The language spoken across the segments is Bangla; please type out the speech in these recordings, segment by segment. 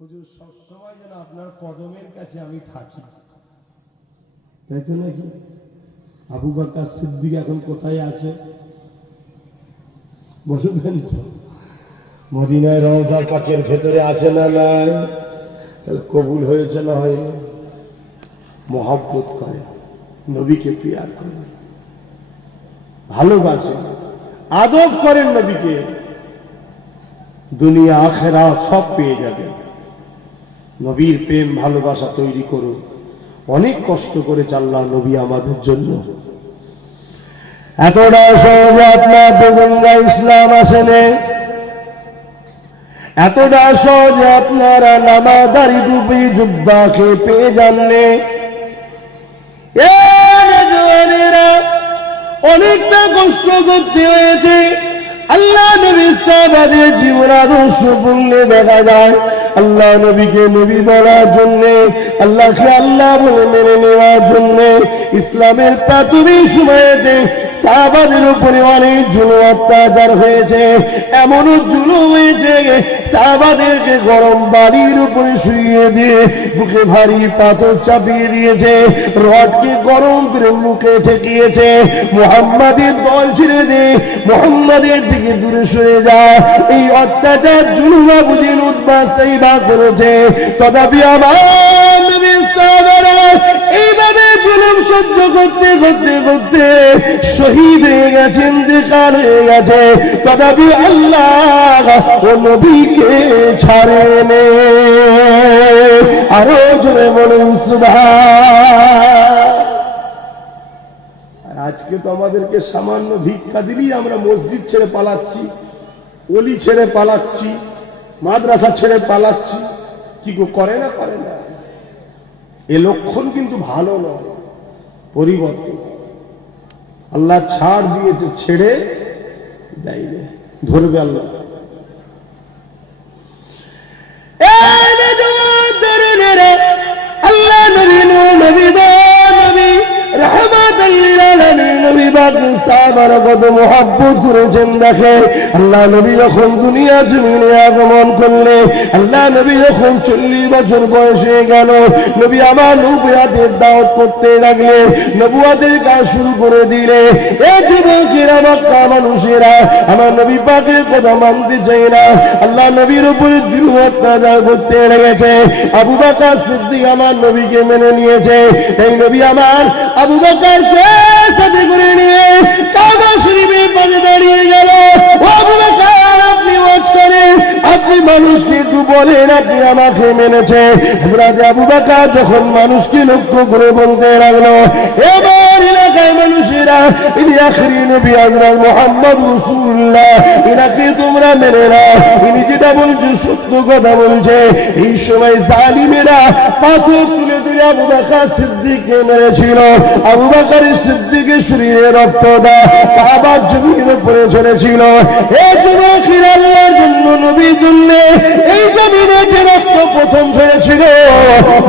হুজুর সবসময় যেন আপনার কদমের কাছে আমি থাকি, তাই তো নাকি? আবু বকর সিদ্দিক এখন কোথায় আছে বলবেন তো? মদিনায় রওজা পাকের ভেতরে আছে না নাই? তাহলে কবুল হয়েছে না হয়নি? মহব্বত করে, নবীকে প্রিয়ার করে, ভালোবাসে, আদব করেন নবীকে, দুনিয়া আখেরাত সব পেয়ে যাবে। নবীর প্রেম ভালোবাসা তৈরি করুন। অনেক কষ্ট করেছে আল্লাহ নবী আমাদের জন্য। এতটা সহজে আপনার বেগুনগা ইসলাম আসেনে, এতটা সহজে আপনারা নামাদারি টুপি জুব্বাকে পেয়ে জানলে। অনেকটা কষ্ট করতে হয়েছে। আল্লাহ নবীর সাহাবাদের জীবন আদর্শ পড়লে দেখা যায় আল্লাহ নবীকে নবী বলার জন্য, আল্লাহকে আল্লাহ বলে মেনে নেওয়ার জন্য ইসলামের প্রাথমিক সময়েতে সাহাবাদের উপরে অনেক জুলুম অত্যাচার হয়েছে। এমনও জুলুম হয়েছে সাহাবাদেরকে গরম বাড়ির উপরে শুইয়ে দিয়ে বুকে ভারী পাথর চাপিয়ে দিয়েছে, রডকে গরম করে মুখে ঠেকিয়েছে। মুহাম্মাদের দল ছেড়ে দিয়ে মুহাম্মাদের দিকে দূরে সরে যায়। এই অত্যাচার জুলুম বুঝিন উদ্বাস সেইবা করেছে। তথাপি আমার নবীর সাহাবারা এইভাবে জুলুম সহ্য করতে করতে করতে শহীদ হয়ে গেছে, ইন্তেকাল হয়ে গেছে। তথাপি আল্লাহ ও নবীকে ছাড়েনে। আরো জোরে বলুন সুবহান। আজকে তো আমাদেরকে সামান্য ভিক্ষা দিলেই আমরা মসজিদ ছেড়ে পালাচ্ছি, অলি ছেড়ে পালাচ্ছি, মাদ্রাসা ছেড়ে পালাচ্ছি। কি করে না করে না, এ লক্ষণ কিন্তু ভালো নয়, পরিবর্তন। আল্লাহ ছাড় দিয়েছে, ছেড়ে দেয়নি, ধরবে আল্লাহ। আল্লাহ নবী নবী নবী রাহমাতাল লিল আলামিন নবী বাকি সাহাবারা কত মুহাব্বত করেছেন। দেখে আল্লাহ নবী যখন দুনিয়া জমিনে আগমন করলে, আল্লাহ নবী যখন 40 বছর বয়স হয়ে গেল, নবী আমার নবুয়াতের দাওয়াত করতে লাগলে, নবুয়াতের কাজ শুরু করে দিলে। এই যুবকেরা মক্কা মানুষেরা আমার নবী পাকের কথা মানতে চায় না, আল্লাহ নবীর উপরে জুলুম অত্যাচার করতে লেগেছে। আবু বকর সিদ্দিক আমার নবীকে মেনে নিয়েছে। এই নবী আমার আবু বকরকে সাথে করে নিয়ে কাবা শরীফের পাশে দাঁড়িয়ে গেল। আবু বকর আপনি ওয়াজ করেন, আপনি মানুষকে একটু বলেন আপনি আমাকে মেনেছে। হযরত আবু বকর যখন মানুষকে লক্ষ্য করে বলতে লাগলো, এবার এলাকায় মানুষেরা ইনি আখিরি নবী হযরত মুহাম্মদ রাসূলুল্লাহ, ইনাকে তোমরা মেনে নাও, ইনি যেটা বলছে সত্য কথা বলছে। এই সময় জালিমেরা পাথর তুলে তুলে আবু বকর সিদ্দিককে মেরেছিল। আবু বকর সিদ্দিকের শরীরে রক্তটা কাবার জমিনের উপরে ঝরেছিল। এই যুবকের আল্লাহর জন্য নবীর জন্য এই জমিনে যে রক্ত প্রথম ঝরেছিল,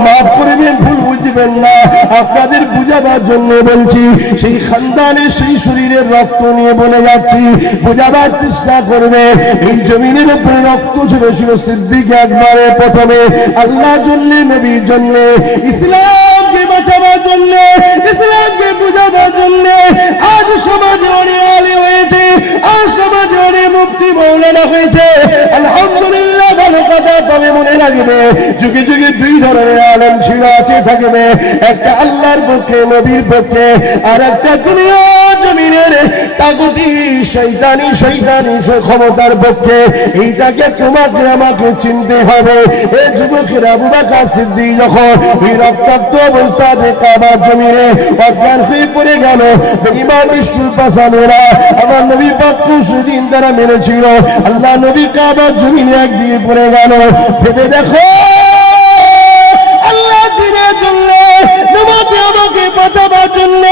মাফ করবেন, ভুল বুঝবেন না, আপনাদের বুঝাবার জন্য বলছি। সেই খানদানের সেই শরীরের রক্ত নিয়ে বলে যাচ্ছি, বোঝাবার চেষ্টা করবে। এই জমিনের উপরে রক্ত ঝরেছিল সিদ্দিক একবারে প্রথমে আল্লাহর জন্য, নবীর জন্য, ইসলামকে বাঁচাবার জন্য, ইসলামকে বুঝাবার জন্য। আজ সমাজে অনেক আলেম হয়েছে, আজ সমাজে অনেক মুফতি মাওলানা হয়েছে, আলহামদুলিল্লাহ, ভালো কথা। তবে মনে রাখবে যুগে যুগে দুই ধরনের আলেম ছিল, আছে, থাকবে। একটা আল্লাহর পক্ষে, নবীর পক্ষে, আর একটা দুনিয়া জমিনের তাগুতি শয়তানি ক্ষমতার পক্ষে। এইটাকে তোমাকে আমাকে চিনতে হবে। এই যুবকের আবু বকর সিদ্দিক যখন এই রক্তাক্ত অবস্থাতে কাবার জমিনে অজ্ঞান হয়ে পড়ে গেল, বেঈমান নিষ্ঠুর পাষাণেরা আমার নবী পাক সেদিন তারা মেরেছিল। আল্লাহ নবী কাবার জমিনে একদিকে পড়ে গেল। ভেবে দেখো, আল্লাহ দিনের জন্য, তোমাকে আমাকে বাঁচাবার জন্য,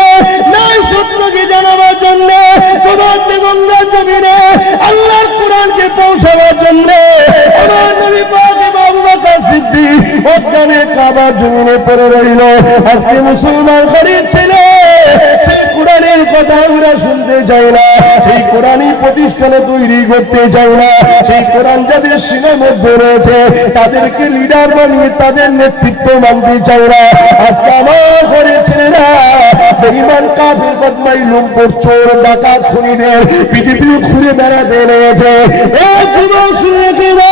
নাই সত্যকে জানাবার জন্য, তোমাকে গঙ্গা জমিনে আল্লাহর কোরআনকে পৌঁছাবার জন্য আমার নবী পাক আবু বকর সিদ্দিক অজ্ঞানে কাবার জমিনে পড়ে রইল। আজকে মুসলমান গরিব ছেলে সেই কোরআনের কথা আমরা শুনতে চাই না, সেই কোরআনই প্রতিষ্ঠানে তৈরি করতে চাই না, সেই কোরআন যাদের সিনার মধ্যে রয়েছে তাদেরকে লিডার বানিয়ে তাদের নেতৃত্ব মানতে চাই না। আজকে আমার ঘরে ছেলেরা বেঈমান কাফির বদমাই লুম্পট চোর ডাকাত খুনিদের পৃথিবী ঘুরে বেড়াতে লেগেছে। এই যুবক শুনে কেনা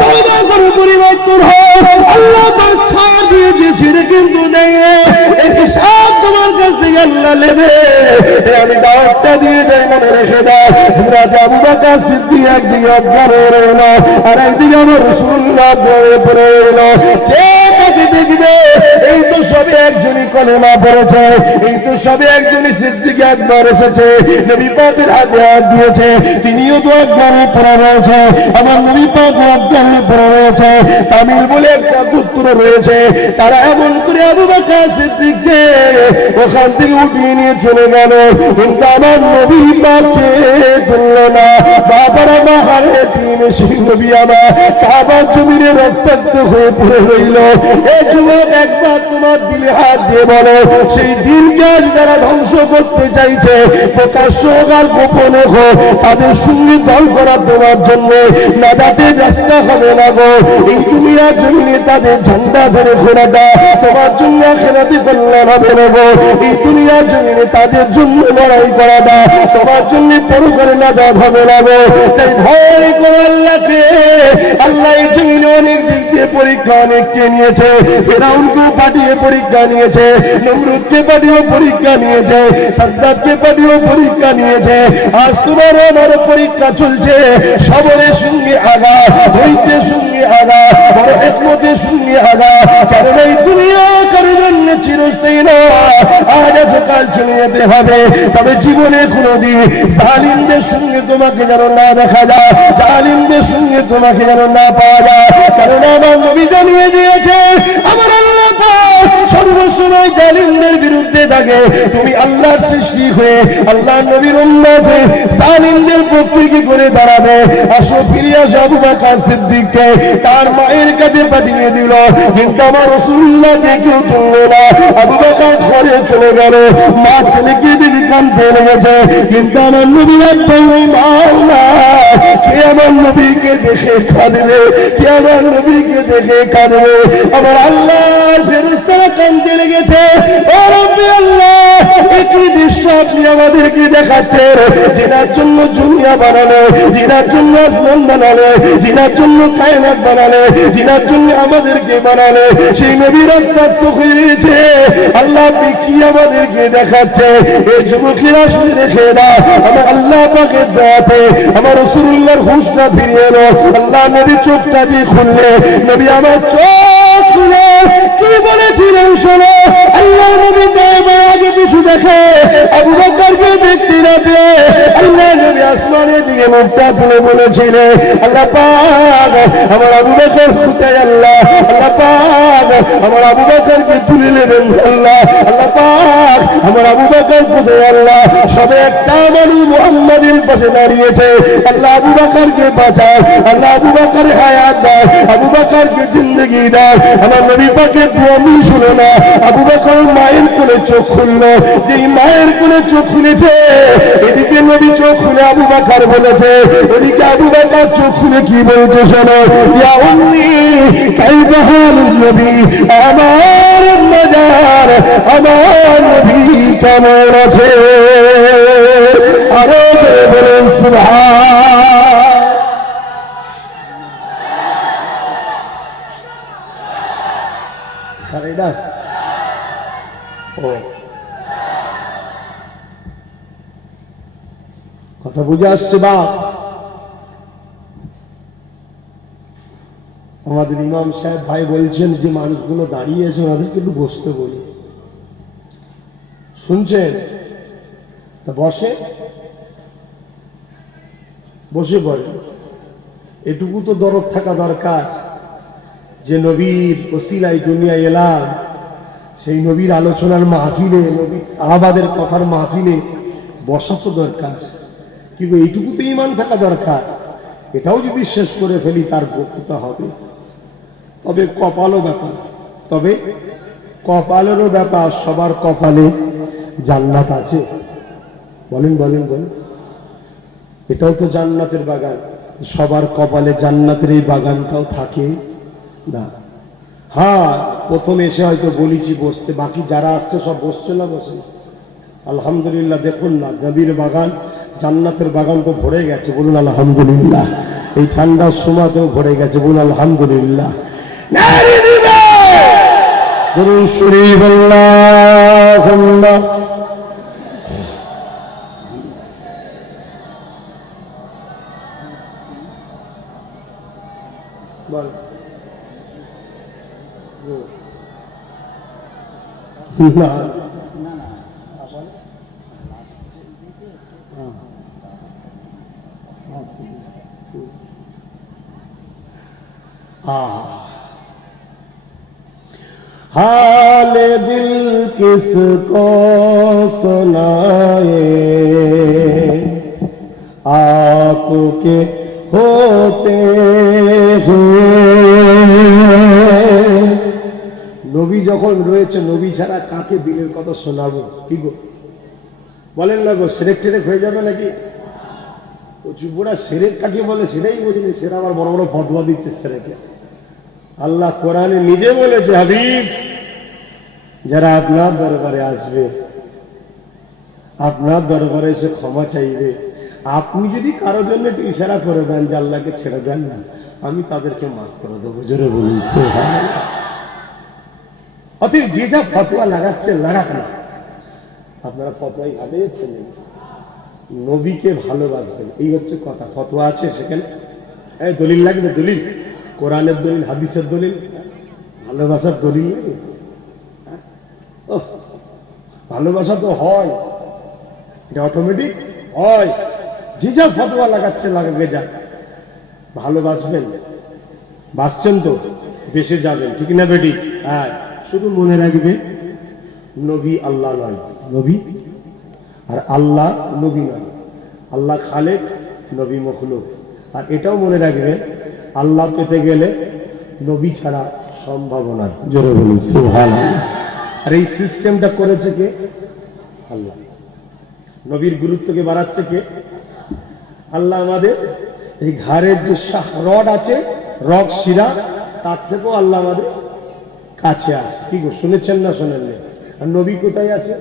তওবা করে পরিবর্তন হয়। আল্লাহ পাক ছাড় দিয়েছে, ছেড়ে কিন্তু নেই রে। এই হিসাব তোমার কাছ থেকে আল্লাহ নেবে। আমি দাওয়াতটা দিয়ে যাই, মনে রেখে দাও। হযরত আবু বকর সিদ্দিক একদিকে অজ্ঞান হয়ে রইল, আর একদিকে আমার রাসূলুল্লাহ বয়ে পড়ে রইল। কে কাকে দেখবে? এই তো সবে একজনই কলেমা পড়েছে, এই তো সবে একজনই সিদ্দিক একবার এসেছে, নবী পাকের হাতে হাত দিয়েছে, তিনিও তো অজ্ঞানে পড়ে রয়েছে। আমার নবী পাক অজ্ঞানে পড়ে রয়েছে। তামিল বলে একটা পুত্র রয়েছে, তারা এমন করে আবু বকর সিদ্দিককে ওখান থেকে উঠিয়ে নিয়ে চলে গেল, কিন্তু আমার নবী পাককে তুলল না। বাবারা বাহারে তিন সেই নবী আমার কাবার জমিনে রক্তাক্ত হয়ে পড়ে রইল। এই যুবক একবার তোমার দিলে হাত দিয়ে বলো, সেই দিনকে যারা ধ্বংস করতে চাইছে প্রকাশ্য হোক আর গোপনে হোক, তাদের সঙ্গে দল করা তোমার জন্য নাজাতের রাস্তা হবে না গো। এই দুনিয়ার জমিনে তাদের ঝান্ডা ধরে ঘোরাটা তোমার জন্য আখিরাতে কল্যাণ হবে না গো। এই দুনিয়ার জমিনে তাদের জন্য লড়াই করাটা তোমার জন্য পরকালে নাজাত হবে না গো। তাই ভয় করো আল্লাহকে। আল্লাহ এই জমিনে অনেক দিক দিয়ে পরীক্ষা অনেককে নিয়েছে, ফেরাউনকেও পাঠিয়ে পরীক্ষা নিয়েছে, নমরুদকে পাঠিয়েও পরীক্ষা নিয়েছে, সাদ্দাতকে পাঠিয়েও পরীক্ষা নিয়েছে। আজ তোমার আমার পরীক্ষা চলছে। সবরের সঙ্গে আগা, ধৈর্যের সঙ্গে আগা, বড় হিকমতের সঙ্গে আগা। কারণ এই দুনিয়া কারোর জন্য চিরস্থায়ী নয়, আজ আছে কাল চলে যেতে হবে। তবে জীবনে কোনোদিন জালিমদের সঙ্গে তোমাকে যেন না দেখা যায়, জালিমদের সঙ্গে তোমাকে যেন না পাওয়া যায়। কারণ আমার নবী জানিয়ে দিয়েছে, আমার আল্লাহ পাক সর্বসময় জালিমদের বিরুদ্ধে থাকে। তুমি আল্লাহর সৃষ্টি হয়ে আল্লাহ নবীর উম্মত হয়ে জালিমদের পক্ষে কি করে দাঁড়াবে? আসো ফিরে আসো। আবু বকর সিদ্দিককে তার মায়ের কাছে পাঠিয়ে দিল, কিন্তু আমার রাসূলুল্লাহকে কেউ তুলল না। আবু বকর ঘরে চলে গেল, মা ছেলেকে দিদি কাঁদতে লেগেছে, কিন্তু আমার নবী একটাই মাওলা। কে আমার নবীকে দেখে কাঁদবে? কে আমার নবীকে দেখে কাঁদবে? আমার আল্লাহর ফেরেশতারা কাঁদতে লেগেছে। ও রব্বি আল্লাহ, একই দৃশ্য আপনি আমাদেরকে দেখাচ্ছেন, যেটার জন্য দুনিয়া বানালে, যেটার জন্য আসমান বানালে, যেটার জন্য কায়নাত বানালে, যেটার জন্য আমাদেরকে বানালে, সেই নবীর রক্তাক্ত হয়েছে। আল্লাহ আপনি কি আমাদেরকে দেখাচ্ছে? এই যুবকেরা শুনে রেখে না, আমার আল্লাহ পাকের দয়াতে আমার রাসূলুল্লাহর হুঁশটা ফিরিয়ে এলো। আল্লাহ নবী চোখটা দিয়ে খুললে, নবী আমার চোখ খুলে কি বলেছিলেন শোনো। আল্লাহ নবী আগে কিছু দেখে, আবু বকরকে দেখতে না পেয়ে আল্লাহ নবী আসমানের দিকে মুখটা তুলে বলেছিলেন, আল্লাহ পাক আমার আবু বকর কোথায়? আল্লাহ আল্লাহ পাক আমার আবু বকরকে তুলে নেবেন। আল্লাহ আল্লাহ পাক আমার আবু বকর কোথায়? আল্লাহ সবে একটা মানুষ মুহাম্মাদের পাশে দাঁড়িয়েছে। আল্লাহ আবু বকরকে বাঁচাও, আল্লাহ আবু বকর হায়াত দাও, আবু বকরকে জিন্দেগি দাও। আমার নবী পাকের দোয়া শুনে না, আবু বকর মায়ের কোলে চোখ খুললো। যেই মায়ের কোলে চোখ খুলেছে, এদিকে নবী চোখ খুলে আবু বকর বলেছে, ওদিকে আবু বকর চোখ খুলে কি বলছে শোনো। ইয়া উম্মি কাইফা হালুন নবী, আমার মাজার আমার নবী কেমন আছে? আরো বলেন সুবহান। আরে না কথা বুঝে আসছে বা? আমাদের ইমাম সাহেব ভাই বলছেন যে মানুষগুলো দাঁড়িয়েছে ওনাদেরকে একটু বসতে বলি। শুনছেন? তা বসে বসে পড়ে। এটুকু তো দরদ থাকা দরকার যে নবীর ওসিলায় দুনিয়া এলাম, সেই নবীর আলোচনার মাহফিলে, নবীর সাহাবাদের কথার মাহফিলে বসা তো দরকার। কিন্তু এইটুকু তো ঈমান থাকা দরকার। এটাও যদি শেষ করে ফেলি তার বক্তৃতা হবে। তবে কপালও ব্যাপার, তবে কপালেরও ব্যাপার। সবার কপালে জান্নাত আছে? বলেন বলেন বলেন। এটাও তো জান্নাতের বাগান। সবার কপালে জান্নাতের এই বাগানটাও থাকে না। হ্যাঁ, প্রথমে এসে হয়তো বলেছি বসতে, বাকি যারা আসছে সব বসছে না বসে? আলহামদুলিল্লাহ। দেখুন না, নবীর বাগান, জান্নাতের বাগান তো ভরে গেছে, বলুন আলহামদুলিল্লাহ। এই ঠান্ডার সময়তেও ভরে গেছে, বলুন আলহামদুলিল্লাহ। না हाल दिल किसको सुनाए, आपके होते हुए। নবী যখন রয়েছে, নবী ছাড়া কাকে দিলের কথা শোনাবো? কি গো বলেন না গো? সেরেক টেরেক হয়ে যাবে নাকি? বুড়া সেরেক কাকে বলে সেটাই বলিনি, সেটা আবার বড় বড় ফতোয়া দিচ্ছে সেরেকে। আল্লাহ কোরআনে নিজে বলেছে, হাবিব যারা আপনার দরবারে আসবে, আপনার দরবারে এসে ক্ষমা চাইবে, আপনি যদি কারোর জন্য একটু ইশারা করে দেন যে আল্লাহকে ছেড়ে দেন না, আমি তাদেরকে মাফ করে দেবো। জোরে বলুন সুবহানাল্লাহ। অতএব যে যা ফতোয়া লাগাচ্ছে লাগাক না, আপনারা ফতোয়াই ভাবে যাচ্ছেন, নবীকে ভালোবাসবেন, এই হচ্ছে কথা। ফতোয়া আছে সেখানে দলিল লাগবে, দলিল কোরআনের দলিল, হাদিসের দলিল, ভালোবাসার দলিল লাগে। ভালোবাসা তো হয়, এটা অটোমেটিক হয়। যে যা ফতোয়া লাগাচ্ছে লাগাবে, যা ভালোবাসবেন, বাসছেন তো বেশি যাবেন, ঠিক না বেটি? হ্যাঁ, শুধু মনে রাখবে নবী আল্লাহ নয়, নবী আর আল্লাহ নবী নয়। আল্লাহ খালেক, নবী মখলুক। আর এটাও মনে রাখবে, আল্লাহ পেতে গেলে নবী ছাড়া সম্ভব নয়। জোরে বলুন সুবহানাল্লাহ। আর এই সিস্টেমটা করেছে কে? আল্লাহ। নবীর গুরুত্বকে বাড়াচ্ছে কে? আল্লাহ। আমাদের এই ঘাড়ের যে রড আছে, রক শিরা, তার থেকেও আল্লাহ আমাদের কাছে আসে। কি গো, শুনেছেন না শোনেননি? আর নবী কোথায় আছে?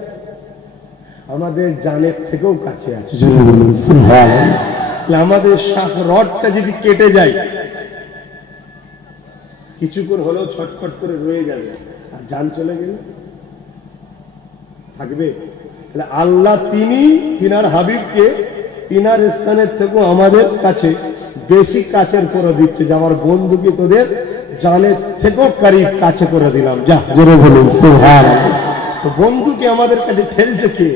আমাদের জানের থেকেও কাছে আছে। জোরে বলুন সুবহানাল্লাহ। আমাদের শাখ রডটা যদি কেটে যায়, কিছুক্ষণ হলেও ছটফট করে রয়ে যাবে, আর জান চলে গেলে থাকবে? তাহলে আল্লাহ তিনি তিনার হাবিবকে তিনার স্থানের থেকেও আমাদের কাছে বেশি কাছের করে দিচ্ছে, যে আমার বন্ধুকে তোদের জানের থেকেও করিব কাছে করে দিলাম। যা, জোরে বলুন সুবহানাল্লাহ। তো বন্ধুকে আমাদের কাছে ঠেলছে কে?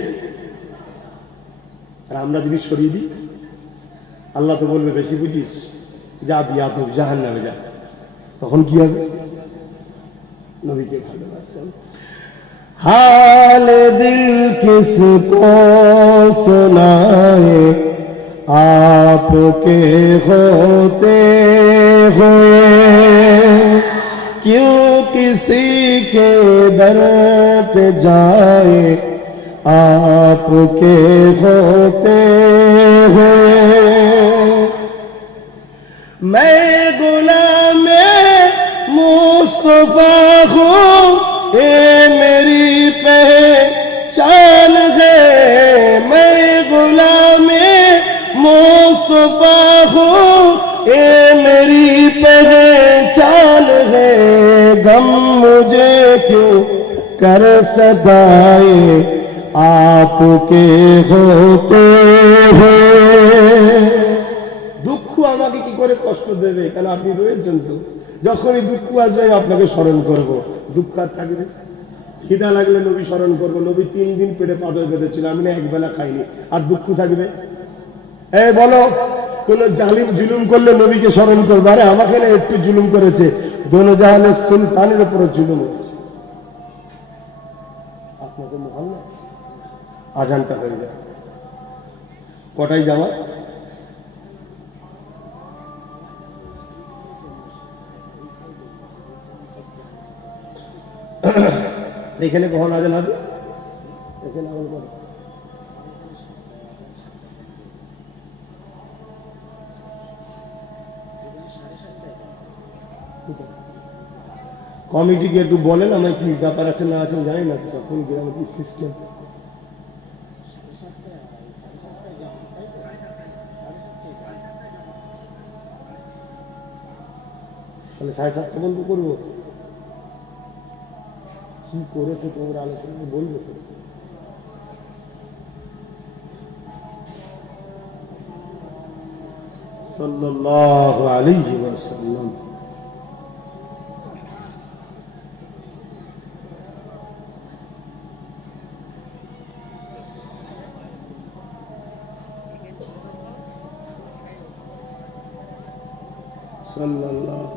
আর আমরা যদি সরিয়ে দিই, আল্লাহ তো বলবে বেশি বুঝিস, যা বিয়া তো জাহান্নামে যা। তখন কি হবে? নবীকে ভালোবাসেন। हाल दिल किसको सुनाए, आपके होते हुए। क्यों किसी के दर पे जाए, आपके होते हुए। मैं गुलाम मुस्तफा हूँ, ये मेरी पहचान है। मैं गुलाम मुस्तफा हूँ, ये मेरी पहचान है। गम मुझे क्यों कर सदाए, आपके होते हुए। দুঃখ আমাকে কি করে কষ্ট দেবে? কেন আপনি রয়েছেন তো। যখনই দুঃখ আসবে আপনাকে স্মরণ করব। দুঃখ আর থাকবে? খিদা লাগলে নবী স্মরণ করবো। নবী 3 দিন পেটে পাথর বেঁধেছিল, আমি না একবেলা খাইনি, আর দুঃখ থাকবে? এই বলো, কোন জালিম জুলুম করলে নবীকে স্মরণ করবো? আরে আমাকে না একটু জুলুম করেছে, দোনো জাহানের সুলতানের উপর জুলুম হয়েছে। আপনাকে মহল্লা আজানটা হয়ে যায়, কটাই যাওয়া? এখানে কখন আজান হবে? এখানে কমিটিকে একটু বলেন আমার কি ব্যাপার আছে না আছে জানি না, তখন গ্রামে কি সিস্টেম। তাহলে 7:30 পর্যন্ত করবো, কি করেছো তোমরা আলোচনা বলবো তো। সাল্লাল্লাহু আলাইহি ওয়াসাল্লাম। সাল্লাল্লাহু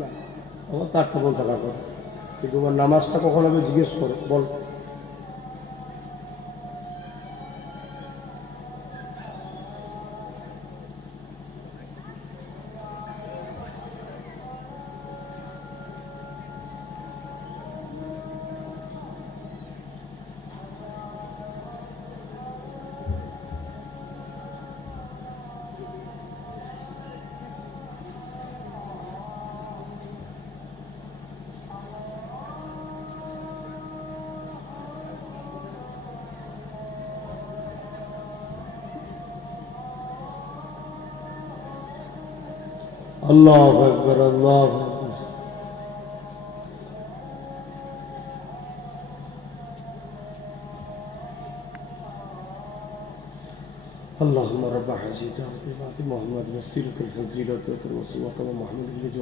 না আমার তার খবর থাকার কথা, কিন্তু তোমার নামাজটা কখন হবে জিজ্ঞেস করো, বল। আল্লাহু আকবার, আল্লাহু আকবার। اللهم رب هذه الدعوة محمد وسيلة الفضيلة والوسيلة محمد الذي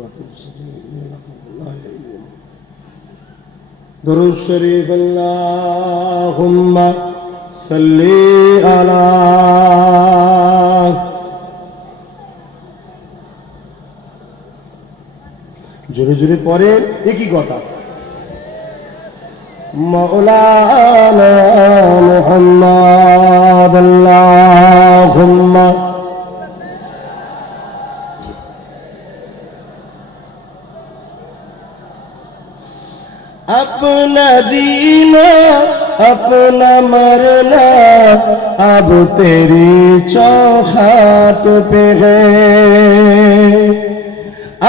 درود شريف اللهم صل على জোরে জোরে পরে একই কথা, মাওলানা মুহাম্মদ আল্লাহুম্মা अपना जीना अपना मरना अब तेरी चौखट पे है,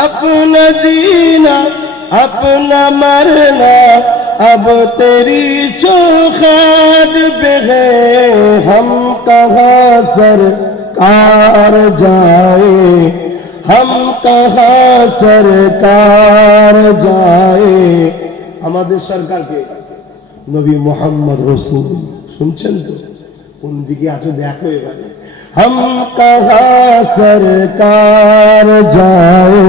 अपना जीना अपना मरना अब तेरी चौखट पे है, हम कहाँ सरकार जाए हम कहाँ सरकार जाए। আমাদের সরকারকে নবী মোহাম্মদ রসুল শুনছেন তো, কোন দিকে আছো দেখো এবারে। हम कहाँ सरकार जाए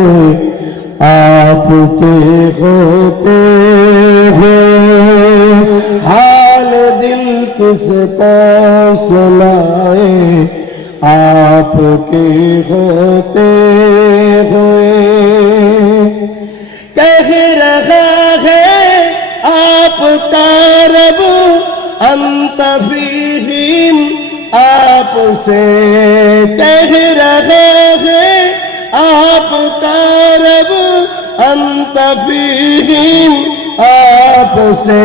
आपके होते हैं, हाल दिल किसको सुनाए आपके होते हुए। कह रहा है आपका रब अंत फीहिम, आपसे कह रहा है आपका रब अंत फीहिम, आपसे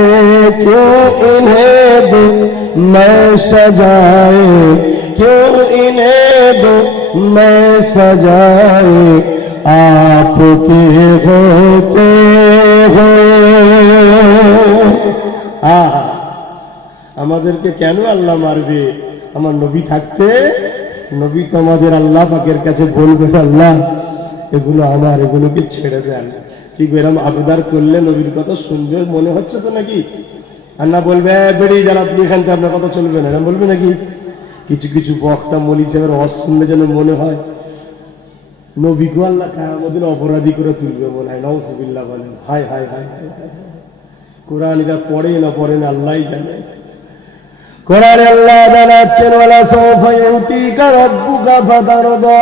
क्यों इन्हें दो मैं सजाए, क्यों इन्हें दो मैं सजाए आपके होते हुए। আমাদেরকে কেন আল্লাহ মারবে? আমার নবী থাকতে, নবী তো আমাদের আল্লাহ পাকের কাছে বলবে আল্লাহ এগুলো আমার, এগুলোকে ছেড়ে দেন। কি এরকম আবেদন করলে নবীর কথা শুনবে মনে হচ্ছে তো নাকি? আর না বলবে বেরিয়ে যান আপনি এখান থেকে, আপনার কথা চলবে না, এরকম বলবে নাকি? কিছু কিছু বক্তা মলি সাহেবের অস শুনলে যেন মনে হয় নবীকে আল্লাহ কিয়ামতের অপরাধী করে তুলবে, মনে হয়। নাউযুবিল্লাহ বলেন। হায় হায় হায় হায়, কোরআন এটা পড়ে না পড়ে না আল্লাহই জানে। কোরআনে আল্লাহ জানাচ্ছেন ওয়ালা সাওফা ইউতিকা রাব্বুকা ফাতারদা।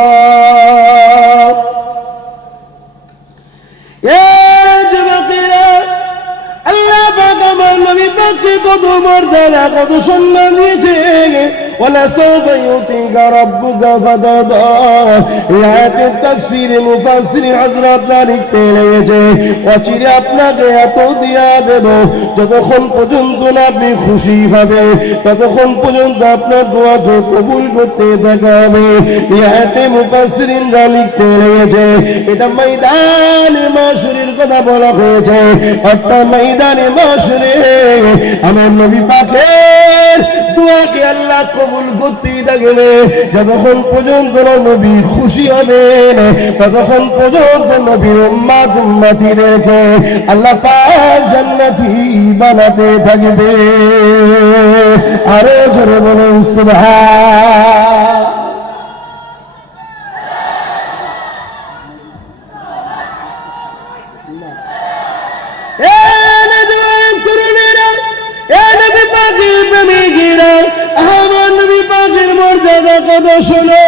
এ যুবকেরা, আল্লাহ পাক আমার নবী পাককে কত মর্যাদা কত সম্মান দিয়েছেন। ওয়ালাসাউফা ইউতিকা রাব্বুকা ফাতারদা। এই আয়াতের তাফসীরে মুফাসসির হযরতরা লিখতে লেগেছে, অচিরে আপনাকে এত দিয়া দেব যতক্ষণ পর্যন্ত না আপনি খুশি হবে, ততক্ষণ পর্যন্ত আপনার দোয়াকে কবুল করতে দেখা হবে। এই আয়াতে মুফাসসিরিনরা লিখতে লেগেছে, এটা ময়দানে মাশরের কথা বলা হয়েছে, অর্থাৎ ময়দানে মাশরে আমার নবী পাকের দোয়াকে আল্লাহ কবুল করতেই থাকবে। যতক্ষণ পর্যন্ত নবী খুশি হবেন, ততক্ষণ পর্যন্ত নবীর উম্মত উম্মতিদেরকে আল্লাহ পাক জান্নাতি বানাতে থাকবে। আরো জোরে বলুন সুবহান। কথা শোনো,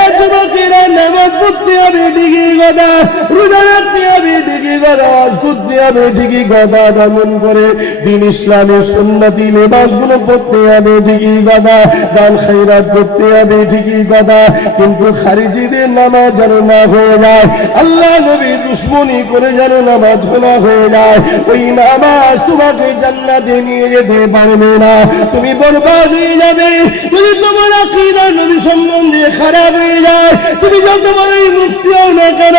এ যুবকেরা নামাজ পড়তে হবে ঠিকই কথা, রোজা রাখতে হবে ঠিকই কথা, হজ করতে হবে ঠিকই কথা, তেমন করে দিন ইসলামের সুন্নতি লেবাসগুলো পড়তে হবে ঠিকই কথা, দান খৈরাত করতে হবে ঠিকই কথা, কিন্তু খারিজিদের নামাজ যেন না হয়ে যায়, আল্লাহ নবী দুশ্মনী করে যেন নামাজ না হয়ে যায়, ওই নামাজ তোমাকে জান্নাতে নিয়ে যেতে পারবে না, তুমি বরবাদ হয়ে যাবে। যদি তোমার আকীদা নবী সম্বন্ধে খারাপ হয়ে যায়, তুমি যত বড়ই মুফতি হও না কেন,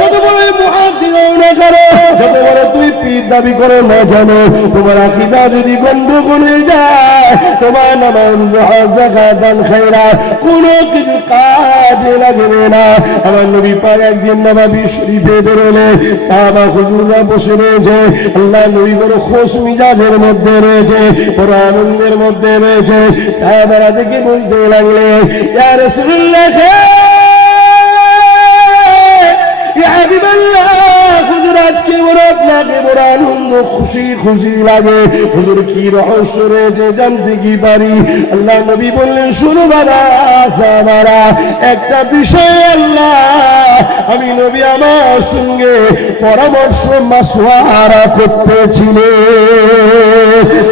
যত বড়ই মুহাদ্দিস হও না কেন, যত বড় তুমি পীর দাবি করো না কেন, তোমার আকীদা যদি গন্ডগোল হয়ে যায়, তোমার নামাজ হজ যাকাত দান খয়রাত কোনো কিছু কাজে লাগবে না। আমার নবী পাক একদিন নববী শরীফে বেরোলে সাহাবা হুজুররা বসে রয়েছে, আল্লাহ নবী বড় খোশ মিজাজের মধ্যে রয়েছে, বড় আনন্দের মধ্যে রয়েছে। সাহাবারা দেখে বলতে লাগলে, ইয়া রাসূলুল্লাহ, ইয়া হাবিবাল্লাহ, হুজুর আজকে বড় আপনাকে বড় আনন্দ খুশি খুশি লাগে, হুজুর কি রহস্য রয়েছে জানতে কি পারি? আল্লাহ নবী বললেন, শুনো বাবা সাহাবারা, একটা বিষয় আল্লাহ আমি নবী আমার সঙ্গে পরামর্শ মাশওয়ারা করতেছিলেন।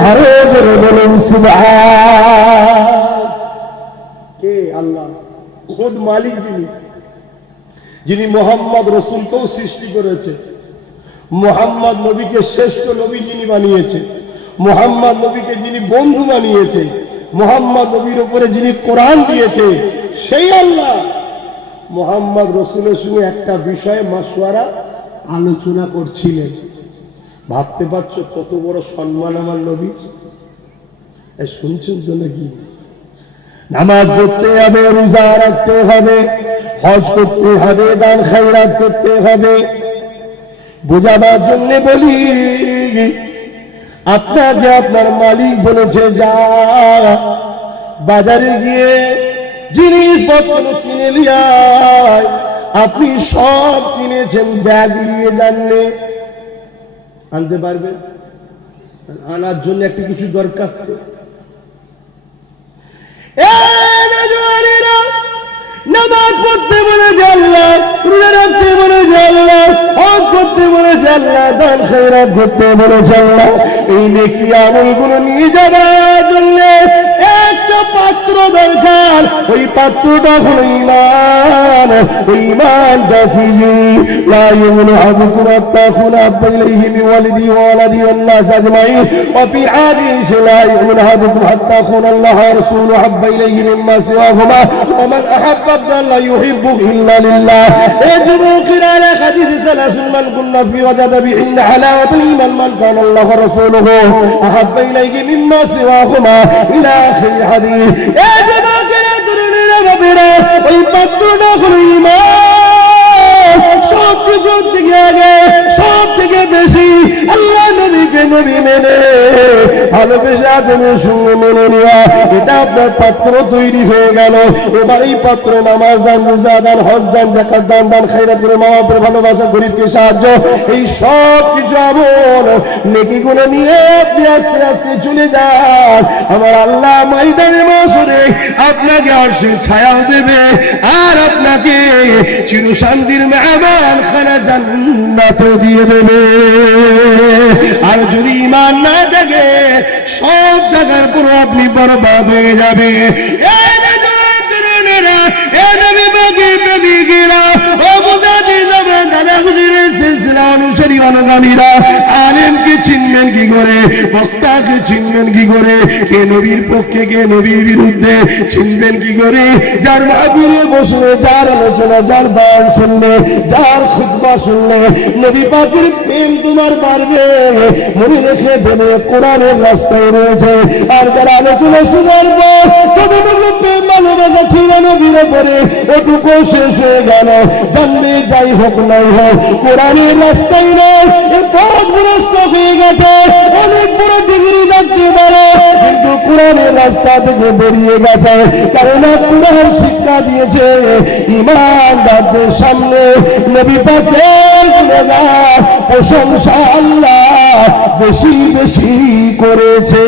আরো জোরে বলুন সুবহান। কে? আল্লাহ খোদ মালিক, যিনি মোহাম্মদ রসুলকেও সৃষ্টি করেছে, মোহাম্মদ নবীকে শ্রেষ্ঠ নবী যিনি বানিয়েছে, মোহাম্মদ নবীকে যিনি বন্ধু বানিয়েছে, মোহাম্মদ নবীর উপরে যিনি কোরআন দিয়েছে, সেই আল্লাহ মোহাম্মদ রসুলের সঙ্গে একটা বিষয়ে মাশওয়ারা আলোচনা করছিলেন। ভাবতে পারছো কত বড় সম্মান আমার নবী? শুনছেন তো নাকি? নামাজ পড়তে হবে, রোজা রাখতে হবে, হজ করতে হবে, দান খয়রাত করতে হবে। বোঝাবার জন্য বলি, আপনাকে আপনার মালিক বলেছে যা বাজারে গিয়ে জিনিসপত্র কিনে নিয়ে আয়। আপনি সব কিনেছেন, ব্যাগ নিয়ে জানলে আনতে পারবেন? আনার জন্য একটা কিছু দরকার। নামাজ পড়তে বলেছে আল্লাহ, রোজা রাখতে বলেছে আল্লাহ, হজ করতে বলেছে আল্লাহ, দান খয়রাত করতে বলেছে আল্লাহ। এই নেকি আমলগুলো নিয়ে যাবার জন্য একটা পাত্র দরকার, ওই পাত্রটা হলো ঈমান। ওই ঈমানটা কি? লা ইউমিনু আহাদুকুম হাত্তা আকুনা আহাব্বা ইলাইহি মিন ওয়ালিদিহি ওয়া ওয়ালাদিহি ওয়ান নাস আজমাইন ওয়া ফি হাদিসি লা ইউমিনু আহাদুকুম হাত্তা আকুনা আল্লাহু ওয়া রাসূলুহু আহাব্বা ইলাইহি মিম্মা সিওয়াহুমা ওয়া মান আহাব্বা لا يحبه إلا لله. يجرؤ على حديث ثلاث من كنا في وجد بهن حلاوة الإيمان من كان الله ورسوله أحب إليه مما سواهما إلى آخر الحديث. يجرؤ على ربنا ويبطلنا كل إيمان. সব থেকে আগে, সব থেকে বেশি আল্লাহ নবীকে নবী মেনে ভালোবেসে তুমি সঙ্গে মেনে নেওয়া, এটা আপনার পাত্র তৈরি হয়ে গেল। এবার এই পাত্র নামাজ দান, রোজা দান, হজ দান, যাকাত দান, দান খয়রাত করে মা বাবার ভালোবাসা, গরিবকে সাহায্য, এই সব কিছু আমল নেকিগুলো নিয়ে আপনি আস্তে আস্তে চলে যান। আমার আল্লাহ ময়দানে মাশরে আপনাকে আরশের ছায়া দেবে আর আপনাকে চিরশান্তির মেহমান খানা জান্নাত দিয়ে দেবে। আর যদি ঈমান না থাকে সব জায়গার পুরো আপনি বরবাদ হয়ে যাবে। আলেমকে চিনবেন কি করে, বক্তাকে চিনবেন কি করে, কে নবীর পক্ষে কে নবীর বিরুদ্ধে চিনবেন কি করে? যার মাহফিলে বসলে, যার আলোচনা, যার বয়ান শুনলে, যার খুতবা শুনলে নবী পাকের প্রেম তোমার বাড়বে। মনে রেখে দেবে কোরআনের রাস্তায় রয়েছে। আর যারা আলোচনা শোনার পর কতটুকু প্রেম ভালোবাসা ছিল নবীর উপরে ওটুকু শেষ হয়ে গেল। জানলে যাই হোক নাই হোক কোরআনের রাস্তায় নয়, পথ ভ্রষ্ট হয়ে গেছে। অনেক বড় ডিগ্রি থাকতে পারে কিন্তু কোরআনের রাস্তা থেকে বেরিয়ে গেছে। কারণ কোরআন শিক্ষা দিয়েছে ঈমানদারদের সামনে নবী পাকের গুণগান প্রশংসা আল্লাহ বেশি বেশি করেছে।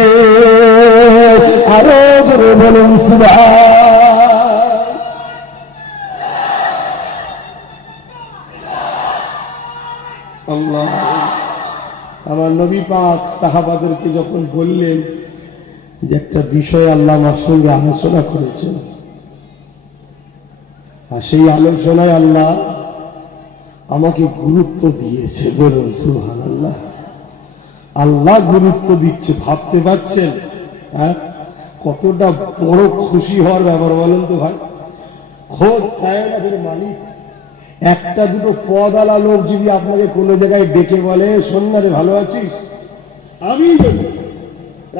আরো জোরে বলুন সুবহান। আল্লাহ। আমার নবী পাক সাহাবাদেরকে যখন বললেন যে একটা বিষয় আল্লাহ আমার সঙ্গে আলোচনা করেছেন, আর সেই আলোচনায় আল্লাহ আমাকে গুরুত্ব দিয়েছে। বলুন সুবহানাল্লাহ। আল্লাহ গুরুত্ব দিচ্ছে, ভাবতে পারছেন? হ্যাঁ, কতটা বড় খুশি হওয়ার ব্যাপার বলেন তো ভাই। খোদ কায়নাতের মালিক একটা দুটো পদওয়ালা লোক যদি আপনাকে কোনো জায়গায় ডেকে বলে, শোন না রে ভালো আছিস, আমি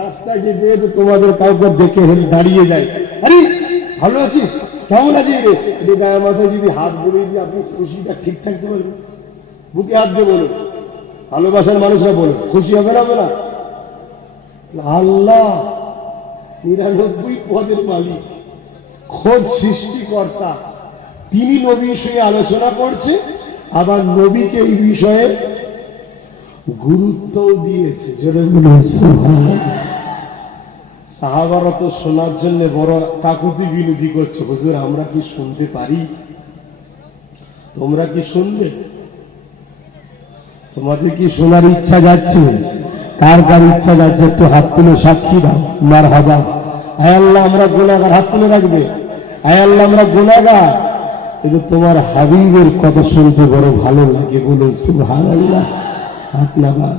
রাস্তায় যে তোমাদের কাউকে দেখে দাঁড়িয়ে যায়, আরে ভালো আছিস, কেমন আছিস রে, গায়ে মাথায় যদি হাত বলিয়ে দিয়ে আপনি খুশিটা ঠিক থাকতে পারবেন? বুকে হাত দিয়ে বলুন, ভালোবাসার মানুষরা বলুন, খুশি হবে না? হবে না? আল্লাহ 99 পদের মালিক, খোদ সৃষ্টিকর্তা, তিনি নবীর সঙ্গে আলোচনা করছে, আবার নবীকে এই বিষয়ে গুরুত্ব দিয়েছে। সাহাবারা তো শোনার জন্য বড় কাকুতি বিনতি করছে, হুজুর আমরা কি শুনতে পারি? তোমরা কি শুনবে? তোমাদের কি শোনার ইচ্ছা যাচ্ছে? কার কার ইচ্ছা যাচ্ছে একটু হাত তুলে সাক্ষী দাও। মারহাবা। আয় আল্লাহ আমরা গুনাহগার, হাত তুলে রাখবে। আয় আল্লাহ আমরা গুনাহগার, কিন্তু তোমার হাবিবের কথা শুনতে বড় ভালো লাগে। বলুন সুবহানাল্লাহ। হাত লাগা।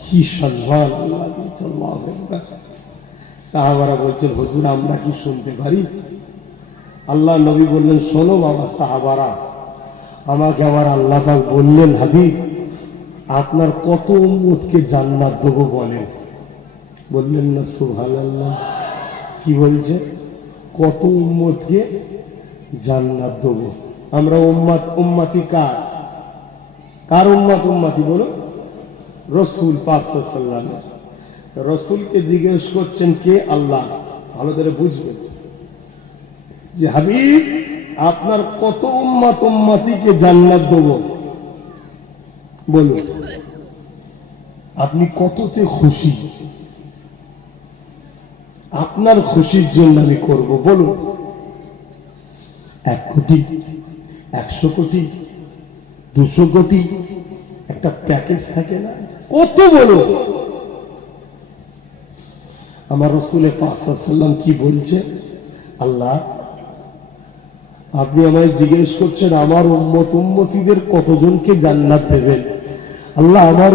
কি সম্মান আল্লাহ। সাহাবারা বলছেন হুজুর আমরা কি শুনতে পারি? আল্লাহ নবী বললেন শোনো বাবা সাহাবারা, আমাকে আমার আল্লাহ পাক বললেন হাবিব আপনার কত উম্মতকে জান্নাত দেবো বলেন। বললেন না সুবহানাল্লাহ। কি বলছে? কত উম্মতকে জান্নাত দেবো। আমরা উম্মতি কার? কার উম্মত? উম্মতি বলো রাসূল পাক সাল্লাল্লাহু আলাইহি ওয়াসাল্লাম। রাসূলকে জিজ্ঞেস করছেন কে? আল্লাহ। ভালো করে বুঝবেন যে হাবিব আপনার কত উম্মতিকে জান্নাত দেব বলুন। আপনি কততে খুশি? আপনার খুশির জন্য আমি করব বলুন। 1 কোটি, 100 কোটি, 200 কোটি, একটা প্যাকেজ থাকে না? কত বলো। আমার রাসূল পাক সাল্লাল্লাহু আলাইহি ওয়াসাল্লাম কি বলছে? আল্লাহ আপনি আমায় জিজ্ঞেস করছেন আমার উম্মতিদের কতজনকে জান্নাত দেবেন। আল্লাহ আমার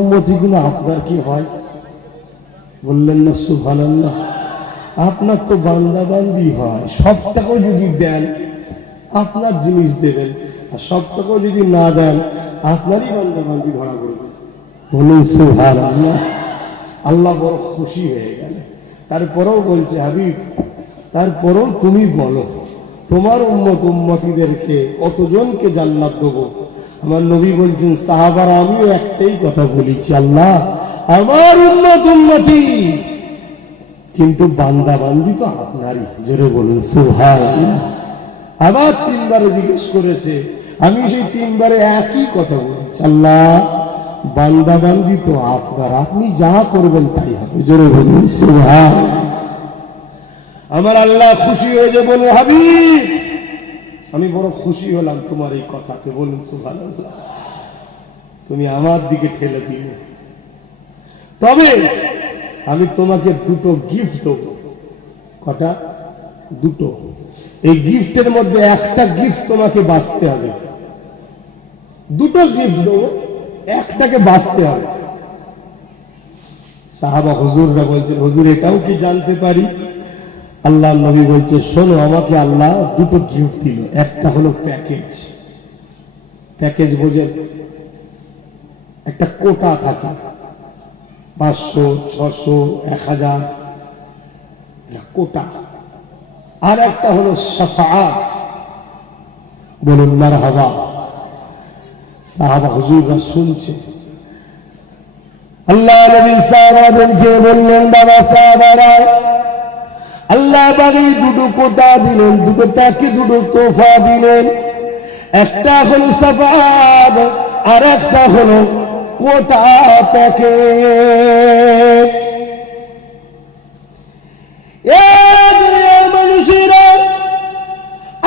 উম্মতিগুলো আপনার কি হয়? বললেন না সুবহানাল্লাহ। আপনার তো বান্দা বান্দি হয়, সবটাকেও যদি দেন আপনার জিনিস দেবেন, আর সবটাকেও যদি না দেন আপনারই বান্দা বান্দি ধরা করবে। বলুন সুবহানাল্লাহ। আল্লাহ বড় খুশি হয়ে গেল। তারপরেও বলছে হাবিব তারপরেও তুমি বলো তোমার উম্মতিদেরকে কতজনকে জান্নাত দেবো। আমার নবী বলছেন সাহাবারা আমিও একটাই কথা বলেছি, আল্লাহ আমার উম্মতি, কিন্তু বান্দা বান্দি তো আপনারই। জোরে বলুন সুবহানাল্লাহ। আবার 3 বারে জিজ্ঞেস করেছে, আমি সেই 3 বারে একই কথা বলেছি, আল্লাহ বান্দা বান্দি তো আপনার, আপনি যা করবেন তাই হবে। জোরে বলুন সুবহানাল্লাহ। আমার আল্লাহ খুশি হয়ে যে বলুন হাবিব আমি বড় খুশি হলাম তোমার এই কথাতে, বলুন সুবহানাল্লাহ। তুমি আমার দিকে ঠেলে দিলে, তবে আমি তোমাকে দুটো গিফট দেব। কটা? দুটো। এই গিফটের মধ্যে একটা গিফট তোমাকে বাঁচতে হবে। দুটো গিফট দেবো, একটাকে বাঁচতে হবে। সাহাবা হুজুররা বলছেন, হুজুর এটাও কি জানতে পারি? আল্লাহ নবী বলছে, শোনো, আমাকে আল্লাহ দুটো গিফট দিল। একটা হলো প্যাকেজ। প্যাকেজ বোঝেন? একটা কোটা থাকে, 500, 600, 1000 কোটা। আর একটা হলো শাফাআত। বলুন মারহাবা। সাহাবা হুজুররা শুনছে। আল্লাহ নবী সাহাবাদেরকে বললেন, বাবা সাহাবারা, আল্লাহ বাড়ি দুটো কোটা দিলেন, দুটো প্যাকে দুটো তোফা দিলেন। একটা হলো শাফাআত, আর একটা হলো কোটা প্যাকেজ। মানুষেরা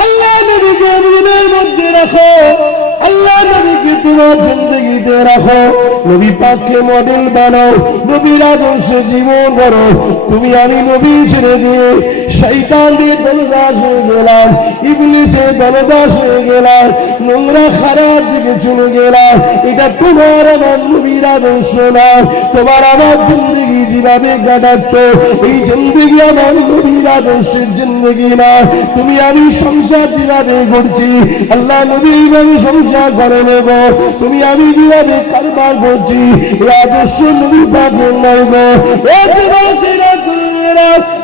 আল্লাহ নবীকে মনের মধ্যে রাখো, আল্লাহ নবীকে তোমার জিন্দগিতে রাখো, নবী পাককে মডেল বানাও, নবীর আদর্শে জীবন করো। তুমি আমি নবী ছেড়ে দিয়ে শয়তানের দলদাস হয়ে গেলাম, ইবলিসের দলদাস হয়ে গেলাম, নোংরা খারাপ দিকে চলে গেলাম। এটা তোমার আমার নবীর আদর্শ না। তোমার আমার জিন্দগি যেভাবে কাটাচ্ছ, এই জিন্দগি আমার নবীর আদর্শের জিন্দগি না। তুমি আমি সংসার যেভাবে করছি, আল্লাহ নবী এইভাবে সংসার করে নেব। তুমি আমি যেভাবে কারবার করছি, এই আদর্শ নবী পাকের নয় গো।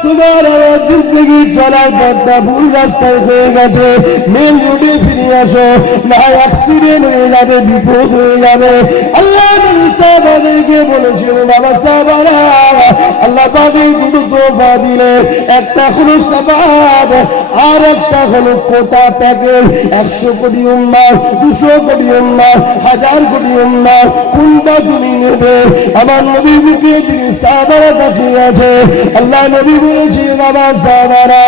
তোমার আমার জিন্দগি চলার পথটা ভুল রাস্তায় হয়ে গেছে, মেন রোডে ফিরে আসো, না অ্যাক্সিডেন্ট হয়ে যাবে, বিপদ হয়ে যাবে। আল্লাহ নবী সাহাবাদেরকে বলেছিল, বাবা সাহাবারা, আল্লাহ পাকে দুটো তোফা দিলেন। একটা হলো শাফাআত, আর একটা হলো কোটা প্যাকেজ। 100 কোটি উম্মাহ, 200 কোটি উম্মাহ, 1000 কোটি উম্মাহ, কোনটা তুমি নেবে? আমার নবী বুকে তিনি সাহাবারা তাকিয়ে আছে। আল্লাহ নবী বলেছে, বাবা সাহাবারা,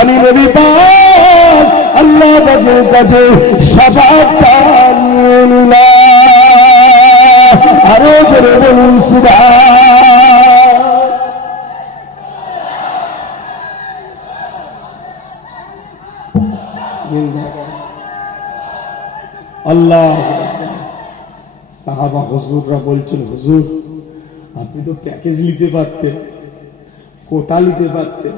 আমি নবী পাক আল্লাহ পাকের কাছে শাফাআতটা নিয়ে নিলাম। আরো জোরে বলুন আল্লাহ। সাহাবা হুজুররা বলছেন, হুজুর আপনি তো প্যাকেজ নিতে পারতেন, কোটা নিতে পারতেন,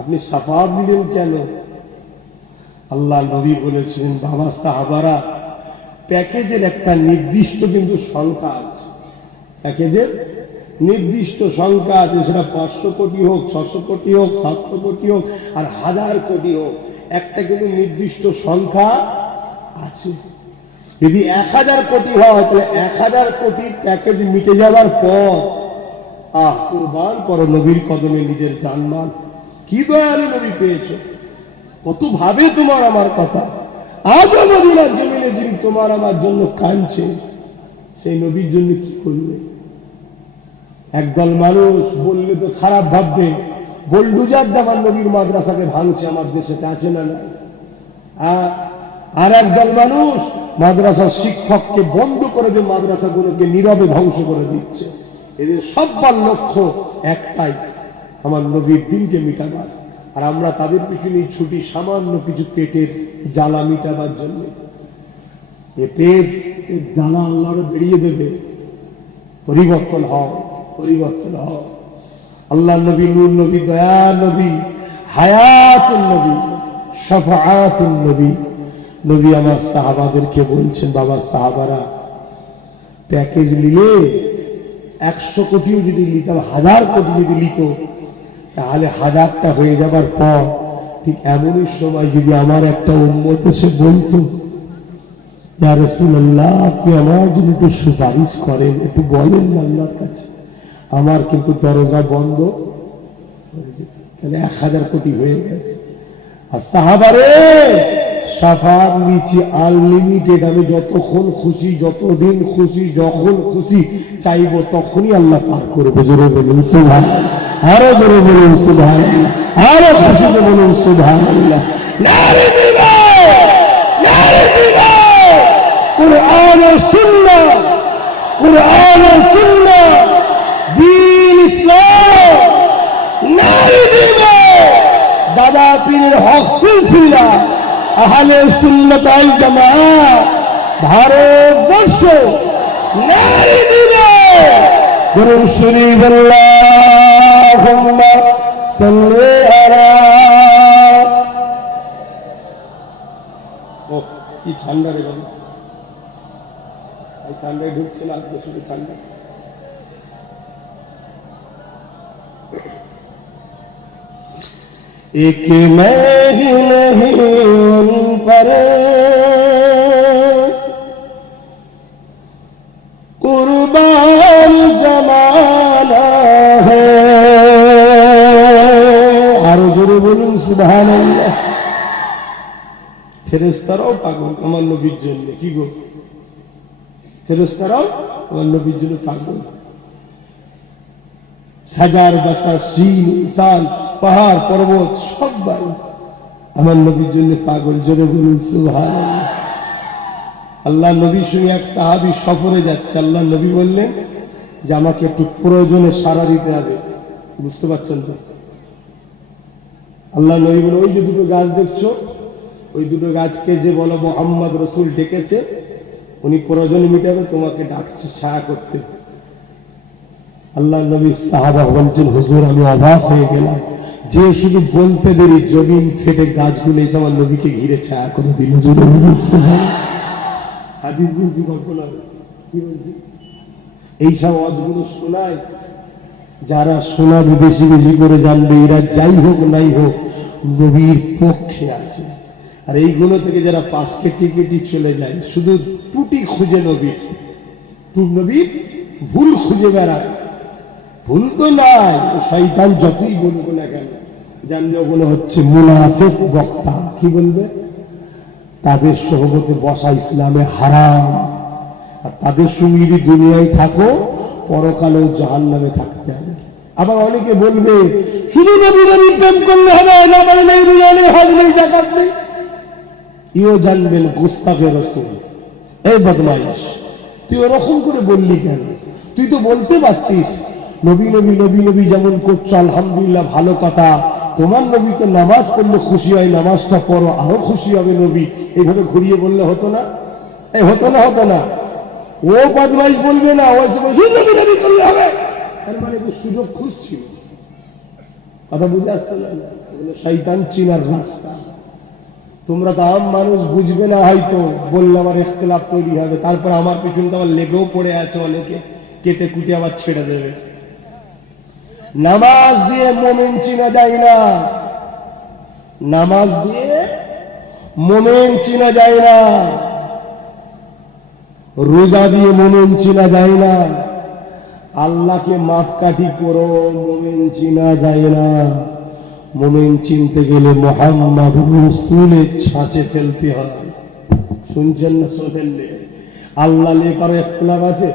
আপনি শাফাআত দিলেন কেন? আল্লাহ নবী বলেছেন, বাবা সাহাবারা, প্যাকেজের একটা নির্দিষ্ট কিন্তু সংখ্যা আছে। প্যাকেজের নির্দিষ্ট সংখ্যা আছে। সেটা 500 কোটি হোক, 600 কোটি হোক, 700 কোটি হোক, আর 1000 কোটি হোক, একটা কিন্তু নির্দিষ্ট সংখ্যা আছে। যদি 1000 কোটি হয়, তাহলে 1000 কোটি প্যাকেজ মিটে যাওয়ার পর কুরবান করো নবীর কদমে নিজের জানমাল। কি দয়ালু নবী পেয়েছো, কত ভাবে তোমার আমার কথা। আজও মদিনার জমিনে যিনি তোমার আমার জন্য কাঁদছে, সেই নবীর জন্য কি করবে? একদল মানুষ বললে তো খারাপ ভাববে, গোলডুজার আমার নবীর মাদ্রাসাকে ভাঙছে, আমার দেশে আছে না না। আর একদল মানুষ মাদ্রাসার শিক্ষককে বন্ধ করে দিয়ে মাদ্রাসাগুলোকে নীরবে ধ্বংস করে দিচ্ছে। এদের সবার লক্ষ্য একটাই, আমার নবীর দিনকে মিটাবার। আর আমরা তাদের পিছনে ছুটি সামান্য কিছু পেটের জ্বালা মিটাবার জন্য। এ পেট জ্বালা আল্লাহর বেরিয়ে দেবে। পরিবর্তন হও, পরিবর্তন হও। আল্লাহ নবী, নূর নবী, দয়া নবী, হায়াতুন নবী, শাফাআতুন নবী। নবী আমার সাহাবাদেরকে বলছেন, বাবা সাহাবারা, প্যাকেজ নিলে 100 কোটিও যদি নিতাম, 1000 কোটি যদি নিত, তাহলে 1000টা হয়ে যাবার পর ঠিক এমনই সময় যদি আমার একটা উম্মত এসে বলতো, ইয়া রাসূলুল্লাহ, আপনি আমার জন্য একটু সুপারিশ করেন, একটু বলেন না আল্লাহর কাছে, আমার কিন্তু দরজা বন্ধ হয়ে যেত, তাহলে 1000 কোটি হয়ে গেছে। আর সাহাবারে, শাফাআত নিচে আনলিমিটেড। আমি যতক্ষণ খুশি, যতদিন খুশি, যখন খুশি চাইবো, তখনই আল্লাহ পার করবে। জোরে বলুন সুবহানাল্লাহ, আরো জোরে বলুন সুবহানাল্লাহ, আরো খুশিতে বলুন সুবহানাল্লাহ। নারে দিবে কুরআন ও সুন্নাহ, কুরআন ও সুন্নাহ, দ্বীন ইসলাম নারী দিব। দাদা পীরের হক সিলসিলা আহলে সুন্নাত ওয়াল জামাত ভারতবর্ষ নারী দিব। গুরু শরীফ আল্লাহুম্মা সাল্লি আলা। ও কি ঠান্ডা রে বাবা, এই ঠান্ডায় ঢুকছে না, আজকে শুধু ঠান্ডা। एक मैं ही नहीं उन पर कुर्बान जमाना है। आरो जोरे बोलूं सुभान अल्लाह। ফেরেশতারাও পাগল আমার নবীর জন্য। কি গো, ফেরেশতারাও আমার নবীর জন্য পাগল। হাজার বাসা শীন ইনসান পাহাড় পর্বত সবাই আমার নবীর জন্য পাগল। জোরে বলুন সুবহানাল্লাহ। আল্লাহ নবী শুনে এক সাহাবী সফরে যাচ্ছে, আল্লাহ নবী বললেন যে আমাকে একটু প্রয়োজনে সাড়া দিতে হবে। বুঝতে পারছেন তো? আল্লাহ নবী বলে ওই যে দুটো গাছ দেখছো, ওই দুটো গাছকে যে বলো মুহাম্মদ রাসূল ডেকেছে, উনি প্রয়োজন মিটাবে, তোমাকে ডাকছে ছায়া করতে। আল্লাহ নবী সাহাবা বলছেন হুজুর আমি অবাক হয়ে গেলাম যে শুধু বলতে দেরি জমিন ফেটে গাছগুলো এসে আমার নবীকে ঘিরে ছায়া করে দিল। হাদিস বলছি কল্পনা কি বলছি, এইসব ওয়াজগুলো শোনায় যারা শোনাবে বেশি বেশি করে জানবে এরা যাই হোক নাই হোক নবীর পক্ষে আছে। আর এইগুলো থেকে যারা পাশ কেটে কেটে চলে যায় শুধু ত্রুটি খুঁজে নবীর, নবীর ভুল খুঁজে বেড়ায়। ভুল তো নাই, শয়তান যতই বলুক না কেন, জানলে ওগুলো হচ্ছে মুনাফিক বক্তা। কি বলবে? তাদের সহবতে বসা ইসলামে হারাম, আর তাদের সঙ্গে যদি দুনিয়ায় থাকো পরকালেও জাহান্নামে থাকতে হবে। আবার অনেকে বলবে শুধু নবী নবী প্রেম করলে হবে, নামাজ নেই, রোজা নেই, হজ নেই, যাকাত নেই। ইও জানবেন গুস্তাখে রাসূল। এই বদমাইশ, তুই ওরকম করে বললি কেন? তুই তো বলতে পারতিস নবী নবী নবী নবী যেমন করছো আলহামদুলিল্লাহ ভালো কথা, তোমার নবী তো নামাজ পড়লে খুশি হয়, নামাজটা পড়ো আরো খুশি হবে নবী। এইভাবে ঘুরিয়ে বললে হতো না? এই হতো না? হতো না? ও বদমাইশ বলবে না, ও নবী নবী করলে হবে, তার মানে সুযোগ খুঁজছিল। কথা বুঝে আসছে না? শয়তান চিনার রাস্তা। তোমরা তো আম মানুষ বুঝবে না, হয়তো বললে আমার ইখতিলাফ তৈরি হবে, তারপর আমার পিছনটা আবার লেগেও পড়ে আছে, অনেকে কেটে কুটে আবার ছেড়ে দেবে। নামাজ দিয়ে মুমিন চিনা যায় না, নামাজ দিয়ে মুমিন চিনা যায় না, রোজা দিয়ে মুমিন চিনা যায় না, আল্লাহকে মাপকাঠি করো মুমিন চিনা যায় না। মুমিন চিনতে গেলে মুহাম্মদ রাসূলের ছাঁচে ফেলতে হয়। শুনছেন না? শোনেননি? আল্লাহ নিয়ে কারো ইখতিলাফ আছে?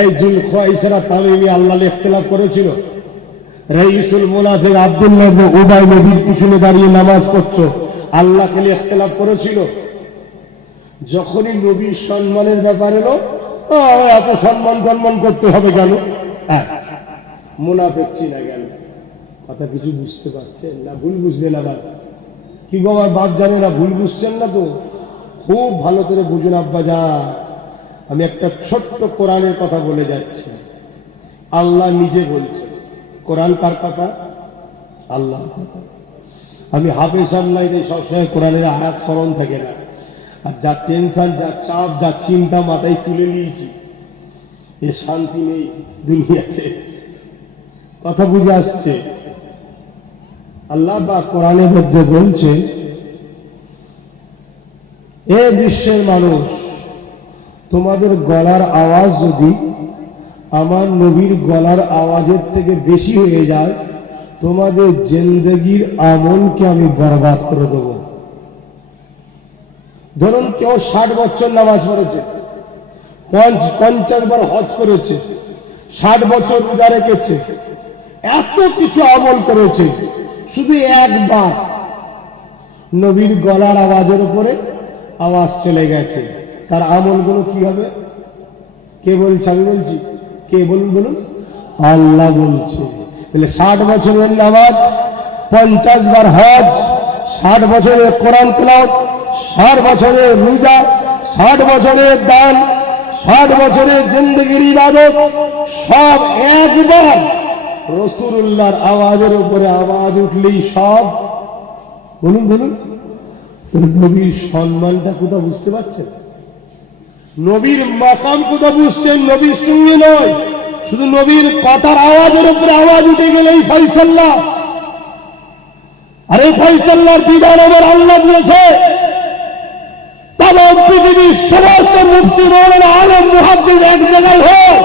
এই যুলখাইসরা তামিমি আল্লাহ নিয়ে ইখতিলাফ করেছিল? রাইসুল মুনাফিক আব্দুল্লাহ ইবনে উবাই নবীর পিছনে দাঁড়িয়ে নামাজ পড়ছো, আল্লাহকে নিয়ে ইখতিলাফ করেছিল? যখনই নবীর সম্মানের ব্যাপার এলো, এত সম্মান করতে হবে কেন? মুনাফিক চিনা গেল। কথা কিছু বুঝতে পারছেন না? ভুল বুঝলেন আবার? কি গো আমার বাপ জানে না? ভুল বুঝছেন না তো? খুব ভালো করে বুঝুন আব্বা যান। আমি একটা ছোট্ট কোরআনের কথা বলে যাচ্ছি। আল্লাহ নিজে বলছে। কোরআন কার কথা? আল্লাহর কথা। আমি হাফেজ আল্লাহ সবসময় কোরআনের আয়াত স্মরণ থাকে না, আর যা টেনশন, যা চাপ, যা চিন্তা মাথায় তুলে নিয়েছি, এ শান্তি নেই দুনিয়াতে। কথা বুঝে আসছে? আল্লাহ বা কোরআনের মধ্যে বলছে, এ বিশ্বের মানুষ, তোমাদের গলার আওয়াজ যদি আমার নবীর গলার আওয়াজের থেকে বেশি হয়ে যায়, তোমাদের জিন্দেগির আমলকে আমি বরবাদ করে দেব। ধরুন কেউ 60 বছর নামাজ পড়েছে, 50 বার হজ করেছে, 60 বছর রোজা রেখেছে, এত কিছু আমল করেছে, শুধু একবার নবীর গলার আওয়াজের উপরে আওয়াজ চলে গেছে, তার আমলগুলো কি হবে? কে বলছে? আমি বলছি। কে বলুন বলুন? আল্লাহ বলছে। তাহলে 60 বছরের নামাজ, 50 বার হজ, 60 বছরের কোরআন তেলাওয়াত, 60 বছরের রোজা, 60 বছরের দান, 60 বছরের জিন্দেগির ইবাদত, সব একবার রাসূলুল্লাহর আওয়াজের উপরে আওয়াজ উঠলেই সব। বলুন বলুন, নবীর সম্মানটা কোথাও বুঝতে পারছেন? নবীর মাকাম কোথাও বুঝছেন? নবীর সঙ্গে নয়, শুধু নবীর কথার আওয়াজের উপরে আওয়াজ উঠে গেলেই ফয়সালা। আরে ফয়সালার বিধান আমার আল্লাহ দিয়েছে। তামাম পৃথিবীর সমস্ত মুফতি মাওলানা আলেম মুহাদ্দিস এক জায়গায় হোক,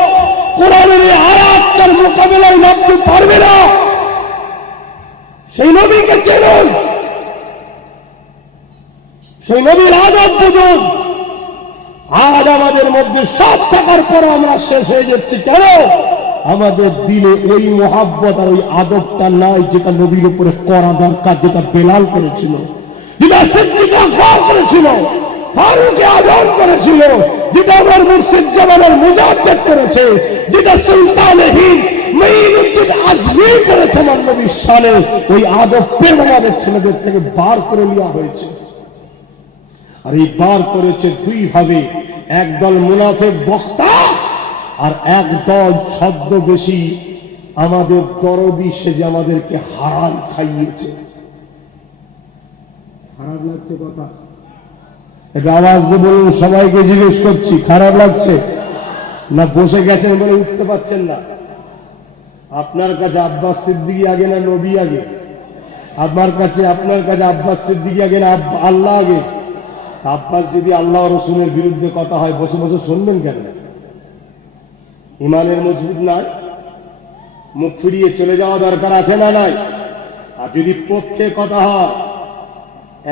কোরআনের আয়াতের মোকাবেলায় নামতে পারবে না। সেই নবীকে চেনুন, সেই নবীর আদব বুঝুন। আজ আমাদের মধ্যে সব থাকার পরও আমরা শেষ হয়ে যাচ্ছি কেন? আমাদের দিলে ওই মোহাব্বত আর ওই আদবটা নাই যেটা নবীর উপরে করা দরকার, যেটা বেলাল করেছিল, যেটা সিদ্দিক আকবর করেছিল, ফারুক আজম করেছিল, যেটা আমার মুর্শিদ জামানের মুজাদ্দেদ করেছে, যেটা সুলতান হিন্দ মুঈনুদ্দিন আজমি করেছে আমার নবীর শানে। ওই আদব প্রেম আমাদের ছেলেদের থেকে বার করে নেওয়া হয়েছে। আর এই বার করেছে দুই ভাবে, একদল মুনাফিক বক্তা আর একদল ছদ্মবেশী আমাদের দরদি সেজে আমাদেরকে হারাম খাইয়েছে। খারাপ লাগছে কথা? এটা আওয়াজ দিয়ে বলুন, সবাইকে জিজ্ঞেস করছি, খারাপ লাগছে না? বসে গেছেন বলে উঠতে পারছেন না? আপনার কাছে আব্বাস সিদ্দিকী আগে না নবী আগে? আপনার কাছে আব্বাস সিদ্দিকী আগে না আল্লাহ আগে? আব্বাস যদি আল্লাহ রসুলের বিরুদ্ধে কথা হয় বসে বসে শুনবেন কেন? ইমানের মজবুত নাই? মুখ ফিরিয়ে চলে যাওয়া দরকার আছে না নাই? আর যদি পক্ষে কথা হয়,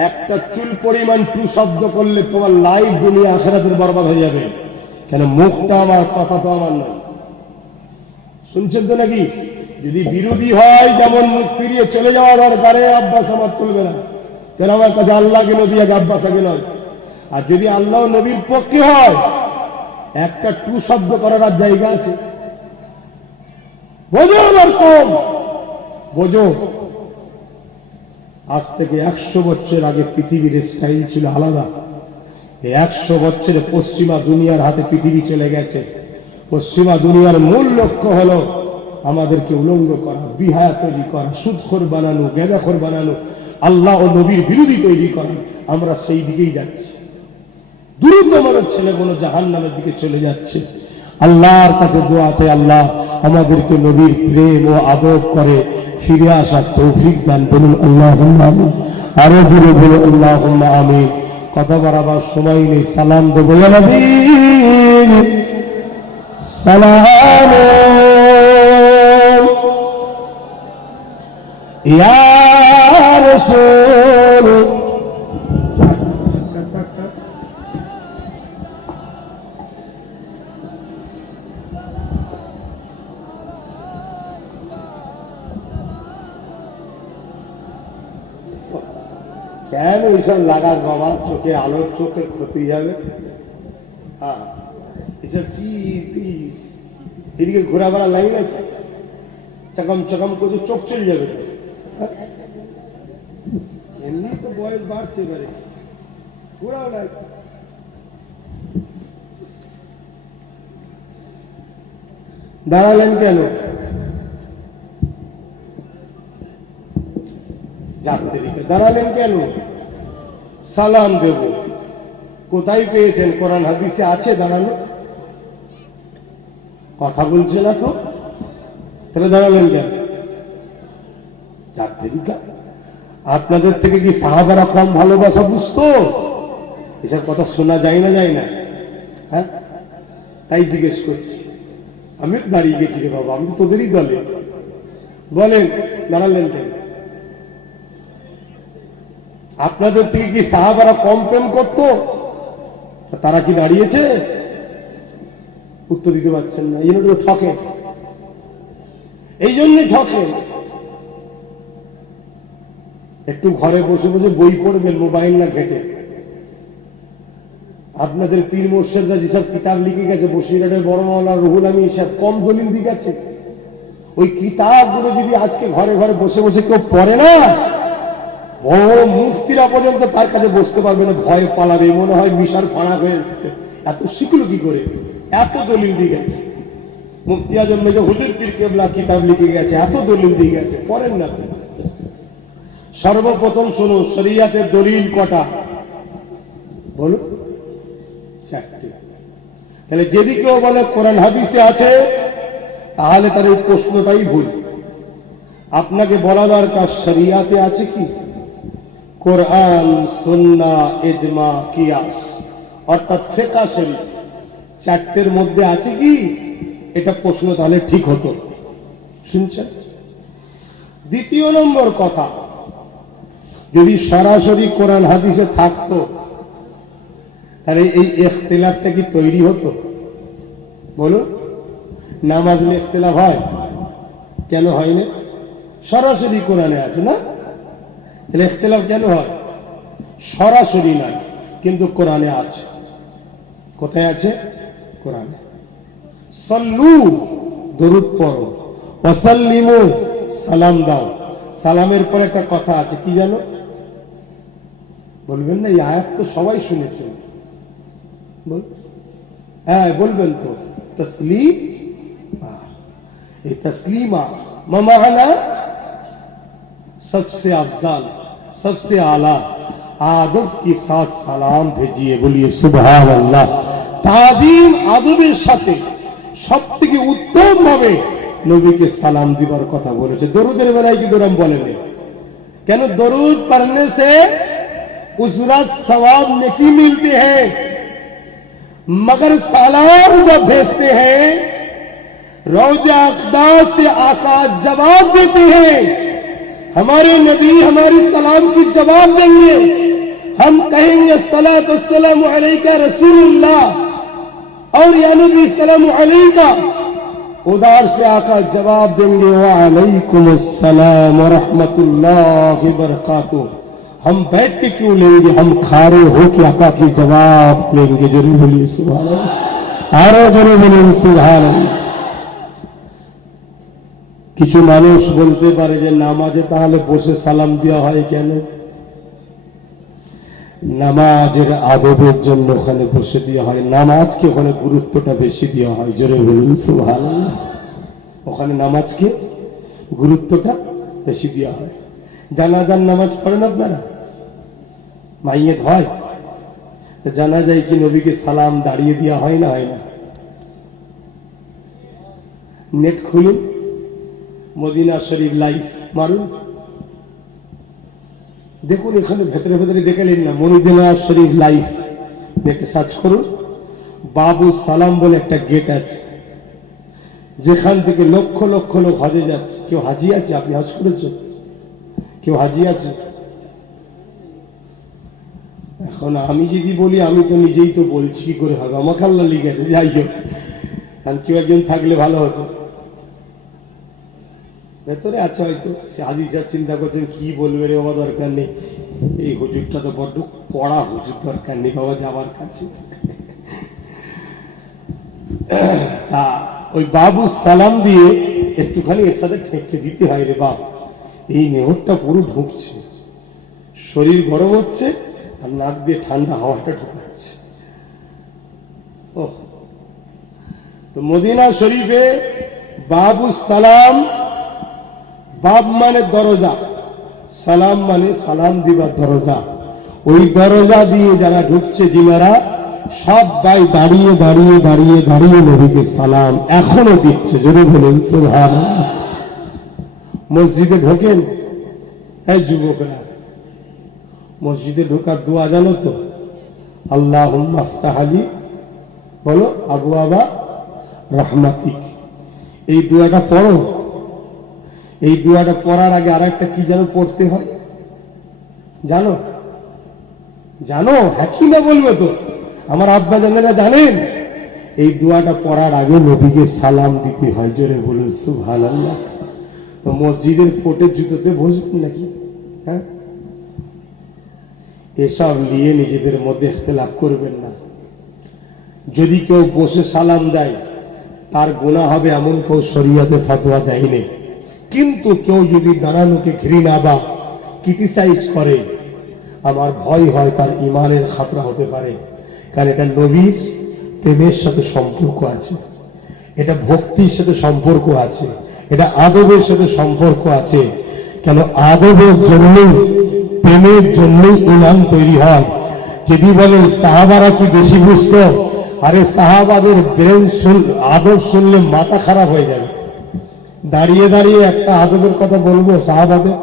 একটা চুল পরিমাণ টু শব্দ করলে তোমার লাইফ দুনিয়া আখিরাতের বরবাদ হয়ে যাবে। কেন? মুখটা আমার, কথা তো আমার নয়। শুনছেন তো নাকি? যদি বিরোধী হয়, যেমন মুখ ফিরিয়ে চলে যাওয়া দরকারে, আব্বাস আমার চলবে না। কেন? আমার কাছে আল্লাহকে নবী আগে, আব্বাস আগে নয়। আর যদি আল্লাহ নবীর পক্ষে হয়, একটা টু শব্দ করার আর জায়গা আছে? বোঝো আমার কম, বোঝো। আজ থেকে 100 বছর আগে পৃথিবীর স্টাইল ছিল আলাদা। এই 100 বছরে পশ্চিমা দুনিয়ার হাতে পৃথিবী চলে গেছে। পশ্চিমা দুনিয়ার মূল লক্ষ্য হলো আমাদেরকে উলঙ্গ করা, বিহায়া তৈরি করা, সুদখোর বানানো, গেদাখোর বানানো, আল্লাহ ও নবীর বিরোধী তৈরি করা। আমরা সেই দিকেই যাচ্ছি। দ্রুত আমাদের ছেলেগুলো জাহান্নামের দিকে চলে যাচ্ছে। আল্লাহর কাছে দোয়া আছে, আল্লাহ আমাদেরকে নবীর প্রেম ও আদব করে ফিরে আসার তৌফিক দান করুন। আল্লাহুম্মা আমিন। আরো জোরে বলুন আল্লাহুম্মা আমিন। কথা বাড়াবার সময় নেই, সালাম দেবো। ইয়া নবী সালাম, ইয়া রাসূল কেন এইসব লাগার বাবা? চোখে আলোর, চোখের ক্ষতি যাবে। হ্যাঁ, এসব কি এদিকে ঘোরাফেরা লাইন আছে? চকম চকম করে চোখ চলে যাবে। এমনি তো বয়স বাড়ছে, এবারে ঘোরাও নাই। দাঁড়ালেন কেন? দাঁড়ালেন কেন? সালাম দেব। কোথায় পেয়েছেন? কোরআন হাদিসে আছে দাঁড়ানো? কথা বলছে না তো, তাহলে দাঁড়ালেন কেন? আপনাদের থেকে কি সাহাবারা কম ভালোবাসা বুঝতো? এসব কথা শোনা যায় না, যায় না? হ্যাঁ, তাই জিজ্ঞেস করছি। আমি দাঁড়িয়ে গেছি রে বাবা, আমি তো তোদেরই দলে। বলেন দাঁড়ালেন কেন? আপনাদের থেকে কি সাহাবারা কম প্রেম করত? তারা কি দাঁড়িয়েছে? উত্তর দিতে পারছেন না। এই জন্য তো ঠকে, এই জন্যই ঠকে। একটু ঘরে বসে বসে বই পড়বেন, মোবাইল না ঘেটে। আপনাদের পীর মুর্শিদরা যেসব কিতাব লিখে গেছে, বসিরহাটের বড় মাওলানা রুহুল আমিন সাহেব কম দলিল দিয়ে গেছে। ওই কিতাবগুলো যদি আজকে ঘরে ঘরে বসে বসে কেউ পড়ে না, বড় মুফতিরা পর্যন্ত তার কাছে বসতে পারবে না, ভয়ে পালাবে, মনে হয় মিশার ফাঁড়া হয়ে এসেছে। এত শিখলো কি করে, এত দলিল দিয়ে গেছে। মুফতি আজম মেজর হুজুর পীর কেবলা কিতাব লিখে গেছে, এত দলিল দিয়ে গেছে, পড়েন না। সর্বপ্রথম শোনো, শরিয়াতের দলিল কটা বলো? 4টি। তাহলে যদি কেউ বলে কোরআন হাদিসে আছে, তাহলে তার এই প্রশ্নটাই ভুল। আপনাকে বলা দরকার শরিয়াতে আছে কি? কোরআন, সুন্নাহ, ইজমা, কিয়াস, অর্থাৎ ফিকহ শরীফ, 4টের মধ্যে আছে কি? এটা প্রশ্ন তাহলে ঠিক হতো। শুনছেন? দ্বিতীয় নম্বর কথা, যদি সরাসরি কোরআন হাদিসে থাকতো, তাহলে এই ইখতিলাফটা কি তৈরি হতো? বলুন, নামাজ নিয়ে ইখতিলাফ হয় কেন? হয় না? সরাসরি কোরআনে আছে না, তাহলে ইখতিলাফ কেন হয়? সরাসরি নাই, কিন্তু কোরআনে আছে। কোথায় আছে? কোরআনে। সাল্লু, দরুদ পড়ো, ওয়াসাল্লিমু, সালাম দাও। সালামের পর একটা কথা আছে, কি জানো? বলবেন না? এই আয়াত তো সবাই শুনেছেন, বল। হ্যাঁ বলবেন তো। তসলিম, এই তসলিমা মামানা सबसे अफजल, सबसे आला, आदब के साथ सलाम भेजिए। बोलिए सुभान अल्लाह। ताजीम आदবের সাথে সবথেকে উত্তম ভাবে নবীকে সালাম দিবার কথা বলেছে। দরুদের বেলায় কি দরুদ বলেন? কেন? दरूद पढ़ने से उजरत सवाब नेकी मिलते हैं, मगर सलाम जब भेजते हैं रोज़ा अक़दास से आका जवाब देते हैं। हमारे नबी हमारी सलाम की जवाब देंगे, हम कहेंगे सलात वस्सलाम अलैका रसूलुल्लाह, और या नबी सलाम अलैका, उधर से आका जवाब देंगे व अलैकुम अस्सलाम व रहमतुल्लाहि व बरकातुहू। हम बैठ के क्यों लेंगे, हम खड़े होकर आका की जवाब लेंगे। जरूर बोलिए सुभान अल्लाह, आरो जरूर बोलिए सुभान अल्लाह। কিছু মানুষ বলতে পারে যে নামাজে তাহলে বসে সালাম দেওয়া হয় কেন? নামাজের আদবের জন্য ওখানে বসে দেওয়া হয়, নামাজকে ওখানে গুরুত্বটা বেশি দেওয়া হয়। জোরে বলুন সুবহানাল্লাহ। ওখানে নামাজকে গুরুত্বটা বেশি দেওয়া হয়। জানাজার নামাজ পড়েন আপনারা? মাইয়েত হয়, জানাজায় কি নবীকে সালাম দাঁড়িয়ে দেওয়া হয় না? হয় না? নেট খুলুন, মদিনা শরীফ লাইভ মারুন, দেখুন। এখানে ভেতরে ভেতরে দেখলেন না, মদিনা শরীফ লাইভ নেটে সার্চ করুন। বাবু সালাম বলে একটা গেট আছে, যেখান থেকে লক্ষ লক্ষ লোক হজে যাচ্ছে। কেউ হাজি আছে? আপনি হজ করেছেন? কেউ হাজি আছে? এখন আমি যদি বলি, আমি তো নিজেই তো বলছি, কি করে হবে? আমাকে আল্লাহ লিখেছে। যাই হোক, কারণ কেউ একজন থাকলে ভালো হতো। ভেতরে আছে হয়তো, সে হাজির সাহেব চিন্তা করছেন কি বলবে রে বাবা, দরকার নেই, এই হুজুরটা তো বড্ড কড়া হুজুর, দরকার নেই বাবা যাবার কাছে। তা ওই বাবু সালাম দিয়ে একটুখানি এর সাথে ঠেকে দিতে হয়। রে বাপ, এই নেহরটা পুরো ঢুকছে, শরীর গরম হচ্ছে, আর নাক দিয়ে ঠান্ডা হাওয়াটা ঢুকাচ্ছে। ও তো মদিনা শরীফে বাবু সালাম, বাব মানে দরজা, সালাম মানে সালাম দিবার দরজা। ওই দরজা দিয়ে যারা ঢুকছে, যিনারা সবাই দাঁড়িয়ে দাঁড়িয়ে দাঁড়িয়ে দাঁড়িয়ে নবীকে সালাম এখনো দিচ্ছে। যদি বলেন সুবহানাল্লাহ। মসজিদে ঢোকেন, হ্যাঁ যুবকরা, মসজিদে ঢোকার দোয়া জানো তো? আল্লাহুম্মা আফতাহ লি, বলো, আবওয়াবা রাহমাতিক। এই দোয়াটা পড়ো। এই দোয়াটা পড়ার আগে আর একটা কি যেন পড়তে হয় জানো? জানো? হ্যাঁ কি না বলবে তো? আমার আব্বা জানেরা জানেন? এই দোয়াটা পড়ার আগে নবীকে সালাম দিতে হয়। জোরে বলুন সুবহানাল্লাহ। তো মসজিদের কোটের জুতোতে বসবেন নাকি? হ্যাঁ, এসব নিয়ে নিজেদের মধ্যে ইখতিলাফ করবেন না। যদি কেউ বসে সালাম দেয় তার গুনাহ হবে, এমন কেউ শরীয়তে ফতোয়া দেয়নি। কিন্তু কেউ যদি দাঁড়ানোকে ঘৃণা বা ক্রিটিসাইজ করে, আমার ভয় হয় তার ইমানের খাতরা হতে পারে। কারণ এটা নবীর প্রেমের সাথে সম্পর্ক আছে, এটা ভক্তির সাথে সম্পর্ক আছে, এটা আদবের সাথে সম্পর্ক আছে। কেন আদবের জন্যই, প্রেমের জন্যই ইমান তৈরি হয়। যদি বলেন সাহাবারা কি বেশি বুঝতো, আরে সাহাবাদের ব্রেন আদব শুনলে মাথা খারাপ হয়ে যাবে। দাঁড়িয়ে দাঁড়িয়ে একটা আদবের কথা বলবো সাহাবাদের,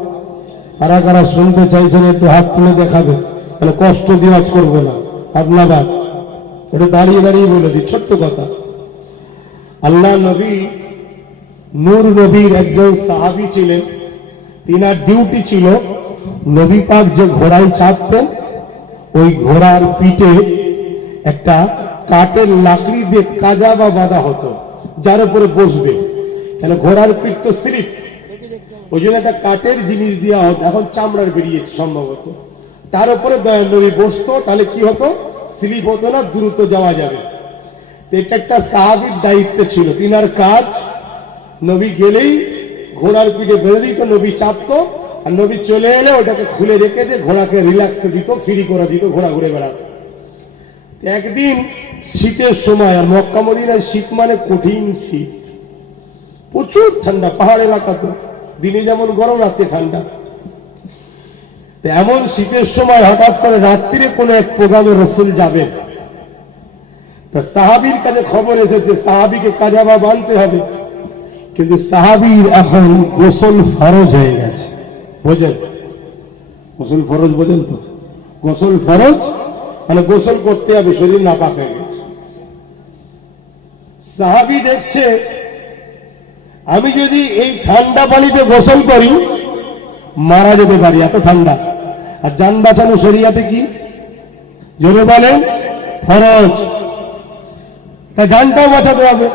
কারা কারা শুনতে চাইছেন একটু হাত তুলে দেখাবে, তাহলে কষ্ট দিয়ে আজ করবো না আপনার। এটা দাঁড়িয়ে দাঁড়িয়ে বলে দিই, ছোট্ট কথা। আল্লাহ নবী নূর নবীর একজন সাহাবী ছিলেন, তিনার ডিউটি ছিল নবী পাক যে ঘোড়ায় চাপতেন, ওই ঘোড়ার পিঠে একটা কাঠের লাকড়ি দিয়ে কাজা বা বাঁধা হতো, যার উপরে বসবে। কেন ঘোড়ার পিঠ তো স্লিপ, ওই জন্য একটা কাঠের জিনিস দেওয়া হতো, এখন চামড়ার বেরিয়েছে সম্ভবত। তার উপরে দয়াল নবী বসতো, তাহলে কি হতো, স্লিপ হতো না, দ্রুত যাওয়া যাবে। এটা একটা সাহাবীর দায়িত্ব ছিল, তিনার কাজ নবী গেলেই ঘোড়ার পিঠে বেঁধে দিত, নবী চাপতো, আর নবী চলে এলে ওটাকে খুলে রেখে দিয়ে ঘোড়াকে রিল্যাক্সে দিত, ফ্রি করে দিত, ঘোড়া ঘুরে বেড়াতো। একদিন শীতের সময়, আর মক্কা মদিনায় শীত মানে কঠিন শীত, প্রচুর ঠান্ডা, পাহাড় এলাকাতে দিনে যেমন গরম, রাত্রে ঠান্ডা। এমন শীতের সময় হঠাৎ করে রাত্রিরে কোন এক প্রোগ্রামে রাসূল যাবেন, তা সাহাবীর কাছে খবর এসেছে সাহাবীকে কাজাবা বাঁধতে হবে। কিন্তু সাহাবীর এখন গোসল ফরজ হয়ে গেছে। বোঝেন গোসল ফরজ? বোঝেন তো গোসল ফরজ মানে গোসল করতে হবে, শরীর নাপাক হয়ে গেছে। সাহাবী দেখছে আমি যদি এই ঠান্ডা পানিতে গোসল করি মারা যেতে পারি, এত ঠান্ডা। আর জান বাঁচানো শরিয়াতে কি জোরে বলেন, ফরজ। তা জানটাও বাঁচাতে হবে।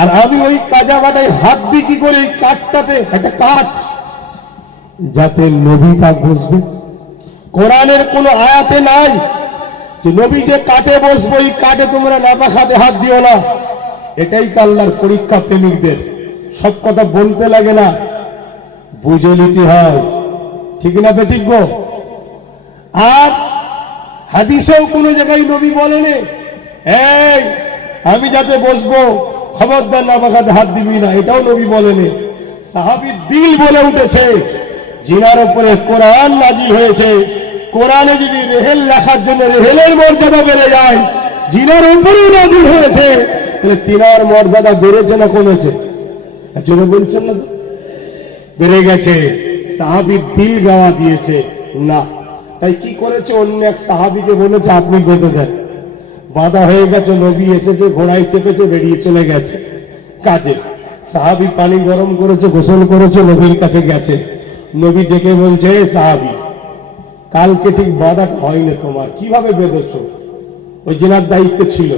আর আমি ওই কাজা বাটায় হাত দিই কি করে, এই কাঠটাতে একটা কাঠ, যাতে নবী পাক বসবে। কোরআনের কোন আয়াতে নাই যে নবী যে কাঠে বসবো, এই কাঠে তোমরা নাপাক হাতে হাত দিও না। এটাই তো আল্লাহর পরীক্ষা প্রেমিকদের। সব কথা বলতে লাগে না, বুঝে নিতে হয়, ঠিক না বেঠিক গো? আর হাদিসেও কোন জায়গায় নবী বলেনি এই আমি যাতে বসবো খবরদার নাপাক হাতে হাত দিবি না, এটাও নবী বলেনি। সাহাবীর দিল বলে উঠেছে, জিনার উপরে কোরআন নাজিল হয়েছে। কোরআনে যদি রেহেল লেখার জন্য রেহেলের মর্যাদা বেড়ে যায়, জিনার উপরেই নাজিল হয়েছে, তিনার মর্যাদা বেড়েছে না কমেছে? জন্য বলছেন না, বেড়ে গেছে। সাহাবীর দিল গাওয়া দিয়েছে না। তাই কি করেছে, অন্য এক সাহাবীকে বলেছে আপনি বেঁধে দেন। বাঁধা হয়ে গেছে, নবী এসেছে, ঘোড়ায় চেপেছে, বেরিয়ে চলে গেছে কাজে। সাহাবী পানি গরম করেছে, গোসল করেছে, নবীর কাছে গেছে। নবী ডেকে বলছে সাহাবী কালকে ঠিক বাঁধাটা হয়নি, তোমার কিভাবে বেঁধেছ? ওই জেনার দায়িত্ব ছিল,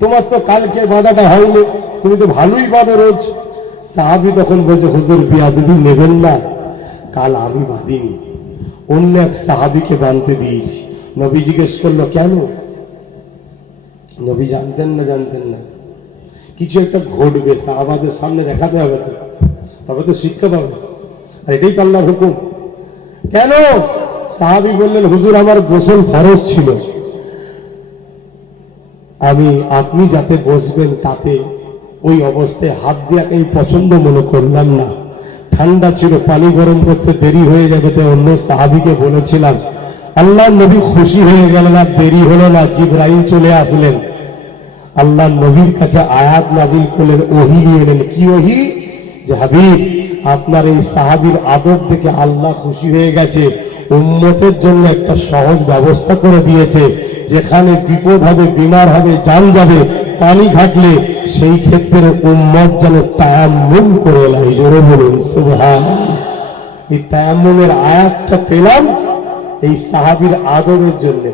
তোমার তো কালকে বাঁধাটা হয়নি, তুমি তো ভালোই বাঁধো রোজ। সাহাবী তখন বলছে হুজুর বিয়াদবি নেবেন না, কাল আমি বাঁধিনি, অন্য এক সাহাবীকে বাঁধতে দিয়েছি। নবী জিজ্ঞেস করলো কেন? নবী জানতেন না কিছু একটা ঘটবে, সাহাবাদের সামনে দেখাতে হবে, তো তবে তো শিক্ষা পাবে। আর এটাই তো আল্লাহর হুকুম। কেন? সাহাবী বললেন হুজুর আমার গোসল ফরজ ছিল, আমি আপনি যাতে বসবেন তাতে ওই অবস্থায় হাত দেওয়াকেই পছন্দ মনে করলাম না। ঠান্ডা ছিল, পানি গরম করতে দেরি হয়ে যাবে, তাই অন্য সাহাবীকে বলেছিলাম। আল্লাহ নবী খুশি হয়ে গেলেন, আর দেরি হলো না, জিবরাইল চলে আসলেন। আল্লাহ নবীর কাছে আয়াত নাযিল করলেন, ওহী নিয়ে এলেন। কি ওহী? যে হাবিব আপনার এই সাহাবীর আদব দেখে আল্লাহ খুশি হয়ে গেছে, উম্মতের জন্য একটা সহজ ব্যবস্থা করে দিয়েছে। যেখানে বিপদ হবে, বিমার হবে, জান যাবে, পানি ঘাটলে সেই ক্ষেত্রে উম্মত যেন তায়াম্মুম করে লাই। জোরে বলুন সুবহানাল্লাহ। এই তায়াম্মুমের আয়াতটা পেলাম এই সাহাবীর আদবের জন্য।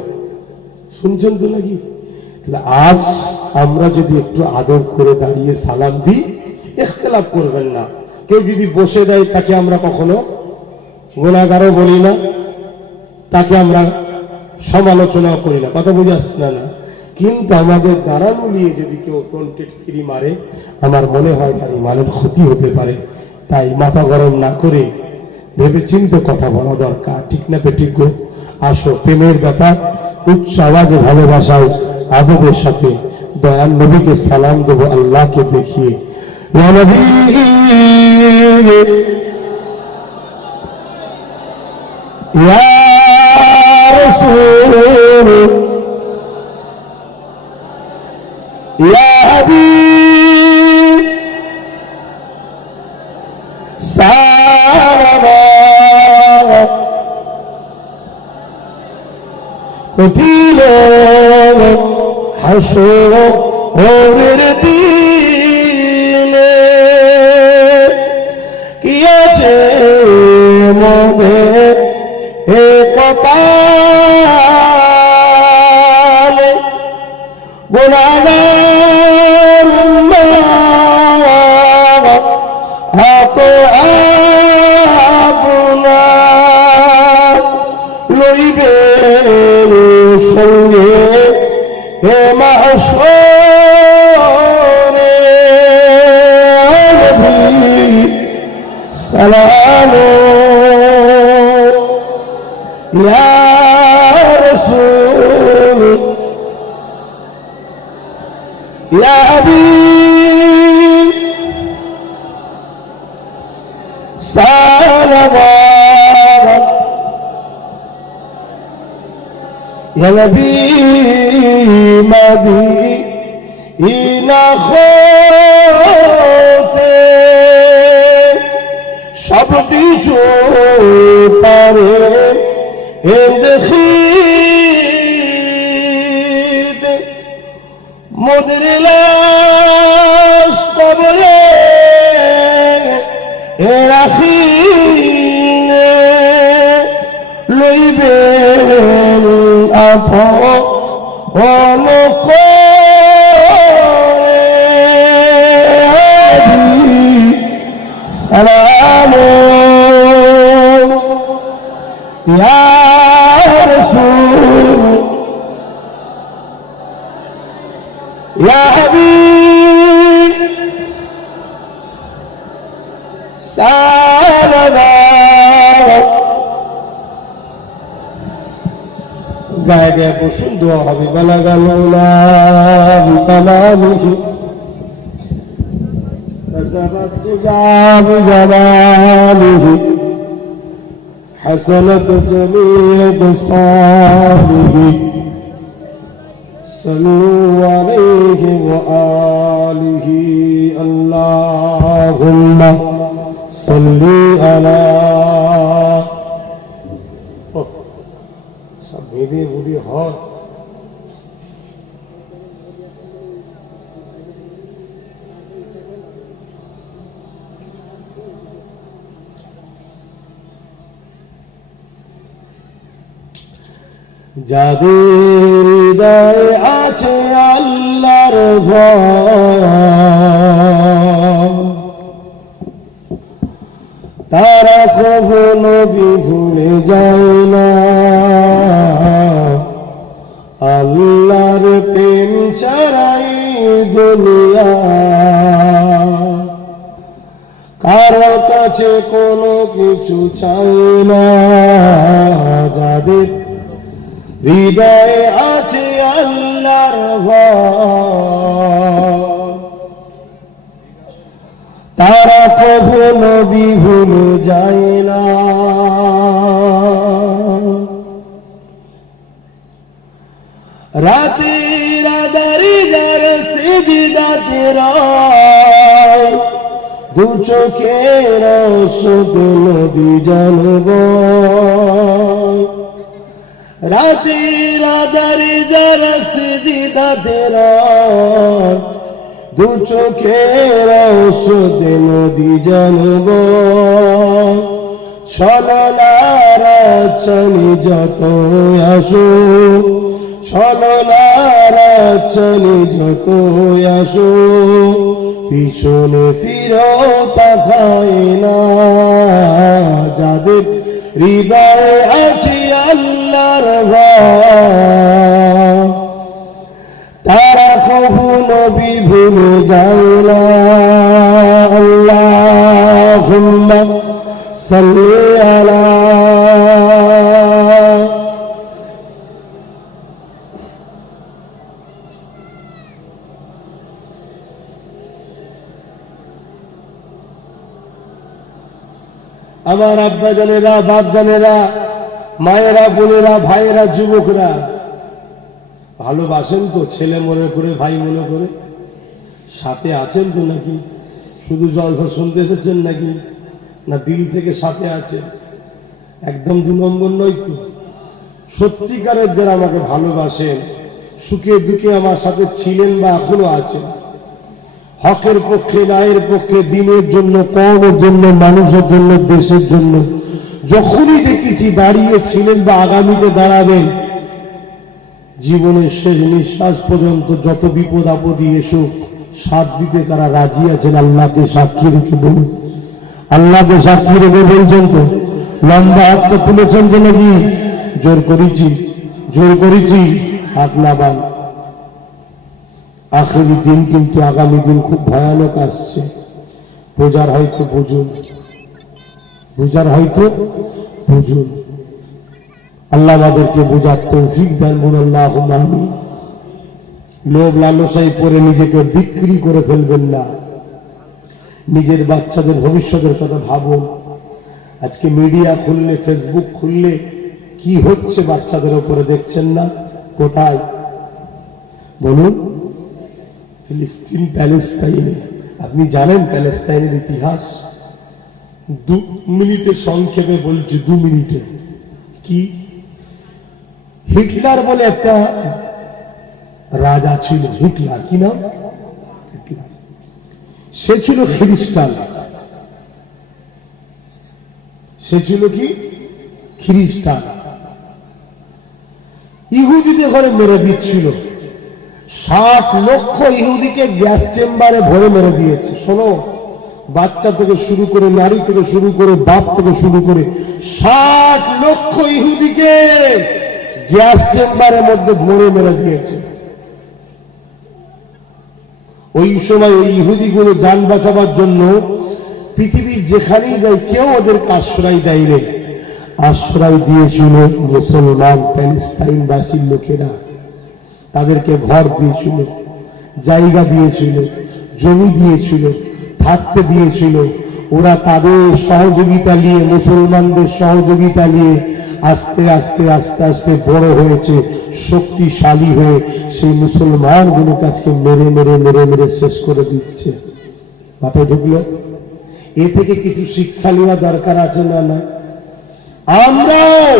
শুনছেন তো নাকি? আজ আমরা যদি একটু আদব করে দাঁড়িয়ে সালাম দিই, ইখতিলাফ করবেন না। কেউ যদি বসে দেয় তাকে আমরা কখনো গুনাহগারও বলি না, তাকে আমরা সমালোচনা করি না। কথা বুঝে আসছে না? কিন্তু আমাদের দাঁড়ানো নিয়ে যদি কেউ টিটকিরি মারে, আমার মনে হয় তার ইমানের ক্ষতি হতে পারে। তাই মাথা গরম না করে ভেবে চিন্তে কথা বলা দরকার। ঠিক না বেঠিক গো? আসো, প্রেমের ব্যাপার উচ্চ আওয়াজে ভালোবাসায় আদবের সাথে দয়াল নবীকে সালাম দেবো আল্লাহকে দেখিয়ে। ইয়া নবী ইয়া রাসূল ইয়া হাবিব সালাম কঠিন হাসরের দিনে কি আছে মনে এ কপালে গুনাহগার উম্মাহ হাত আপনার লইবে সঙ্গে হে মাহশরে নবী সালাম ইয়া রাসূল ইয়া হাবিব সালাম ইয়া নবী মদিনা হতে সব কিছু পারে এ দেখিতে মোদের লাশ কবরে রাখিলে লইবে আপন সালাম ইয়া রাসূল ইয়া হাবিব সালাম গায়ে গায়ে বসুন, দোয়া হবে। বালাগাল মাওলা বিকামালিহি কাসাবাত তুজাব জালালিহি حسنت جميع صالحه صلوا عليه وآله اللهم صل على সব বেঁধে বুড়ি হয়। যাদের হৃদয়ে আছে আল্লাহর ভয়, তারা কখনো ভুলে যায় না আল্লাহর প্রেম ছাড়াই দুনিয়া কারো কাছে কোনো কিছু চাই না। যাদের হৃদয়ে আছে আল্লাহর ভয়, তারা কখনো ভুলে যায় না। রাতের আঁধারে যারা সিজদাতে রয়, দু চোখের আঁসুতে নবী জানব। রাতের আঁধারে যারা সিজদাতে রয়, দু চোখের আঁসুতে নবী জানব। ছলনার চলি যত আসো, ছলনার চলি যত আসো, পিছনে ফিরো তাকায় না। যাদের হৃদয়ে আছে আল্লাহর ভয়, নবী ভুলে যাও না আল্লাহুম্মা সাল্লি আলা আমার আব্বা জানেরা, বাপ জানেরা, মায়েরা, বোনেরা, ভাইয়েরা, যুবকরা, ভালোবাসেন তো? ছেলে মনে করে, ভাই মনে করে সাথে আছেন তো? নাকি শুধু জলসা শুনতে এসেছেন নাকি? না দিল থেকে সাথে আছে? একদম 2 নম্বর নয় তো। সত্যিকারের যারা আমাকে ভালোবাসেন, সুখে দুঃখে আমার সাথে ছিলেন বা এখনো আছেন, হকের পক্ষে, ন্যায়ের পক্ষে, দিনের জন্য, কওমের জন্য, মানুষের জন্য, দেশের জন্য যখনই দেখেছি দাঁড়িয়েছিলেন বা আগামীতে দাঁড়াবেন, জীবনের শেষ নিঃশ্বাস পর্যন্ত যত বিপদ আপদই এসুক সাথ দিতে তারা রাজি আছেন। আল্লাহকে সাক্ষী রেখে বলুন, আল্লাহকে সাক্ষী রেখে বলছেন তো? লম্বা হাতটা তুলেছেন যে নাকি? জোর করেছি, জোর করেছি, হাত না বান। আখেরি দিন কিন্তু আগামী দিন খুব ভয়ানক আসছে। বোঝার হয়তো বুঝুন, বোঝার হয়তো বুঝুন। আল্লাহ আমাদেরকে বোঝার তৌফিক দান করুন, আল্লাহুম্মা আমিন। লোভ লালসায় পড়ে নিজেকে বিক্রি করে ফেলবেন না। নিজের বাচ্চাদের ভবিষ্যতের কথা ভাবুন। আজকে মিডিয়া খুললে, ফেসবুক খুললে কি হচ্ছে বাচ্চাদের উপরে দেখছেন না? কোথায় বলুন? ফিলিস্তিন, প্যালেস্তাইনে। আপনি জানেন প্যালেস্তাইনের ইতিহাস? 2 মিনিটে সংক্ষেপে বলছি, 2 মিনিটে। কি? হিটলার বলে একটা রাজা ছিল। হিটলার, কি নাম? হিটলার। সে ছিল খ্রিস্টান। সে ছিল কি? খ্রিস্টান। ইহুদিদের ঘরে মেরে দিচ্ছিল। 60 লক্ষ ইহুদিকে গ্যাস চেম্বারে ভরে মেরে দিয়েছে। শোনো, বাচ্চা থেকে শুরু করে, নারী থেকে শুরু করে, বাপ থেকে শুরু করে 60 লক্ষ ইহুদিকে গ্যাস চেম্বারের মধ্যে ভরে মেরে দিয়েছে। ওই সময় ওই ইহুদিগুলো জান বাঁচাবার জন্য পৃথিবীর যেখানেই যায় কেউ ওদেরকে আশ্রয় দেয়নি। আশ্রয় দিয়েছিল মুসলমান প্যালেস্তাইনবাসীর লোকেরা। তাদেরকে ঘর দিয়েছিল, জায়গা দিয়েছিল, জমি দিয়েছিল, থাকতে দিয়েছিল। ওরা তাদের সহযোগিতা নিয়ে, মুসলমানদের সহযোগিতা নিয়ে আস্তে আস্তে আস্তে আস্তে বড় হয়েছে, শক্তিশালী হয়ে সেই মুসলমানগুলোকে আজকে মেরে মেরে মেরে মেরে শেষ করে দিচ্ছে। মাথায় ঢুকলো? এ থেকে কিছু শিক্ষা নেওয়া দরকার আছে না? না, আমরাও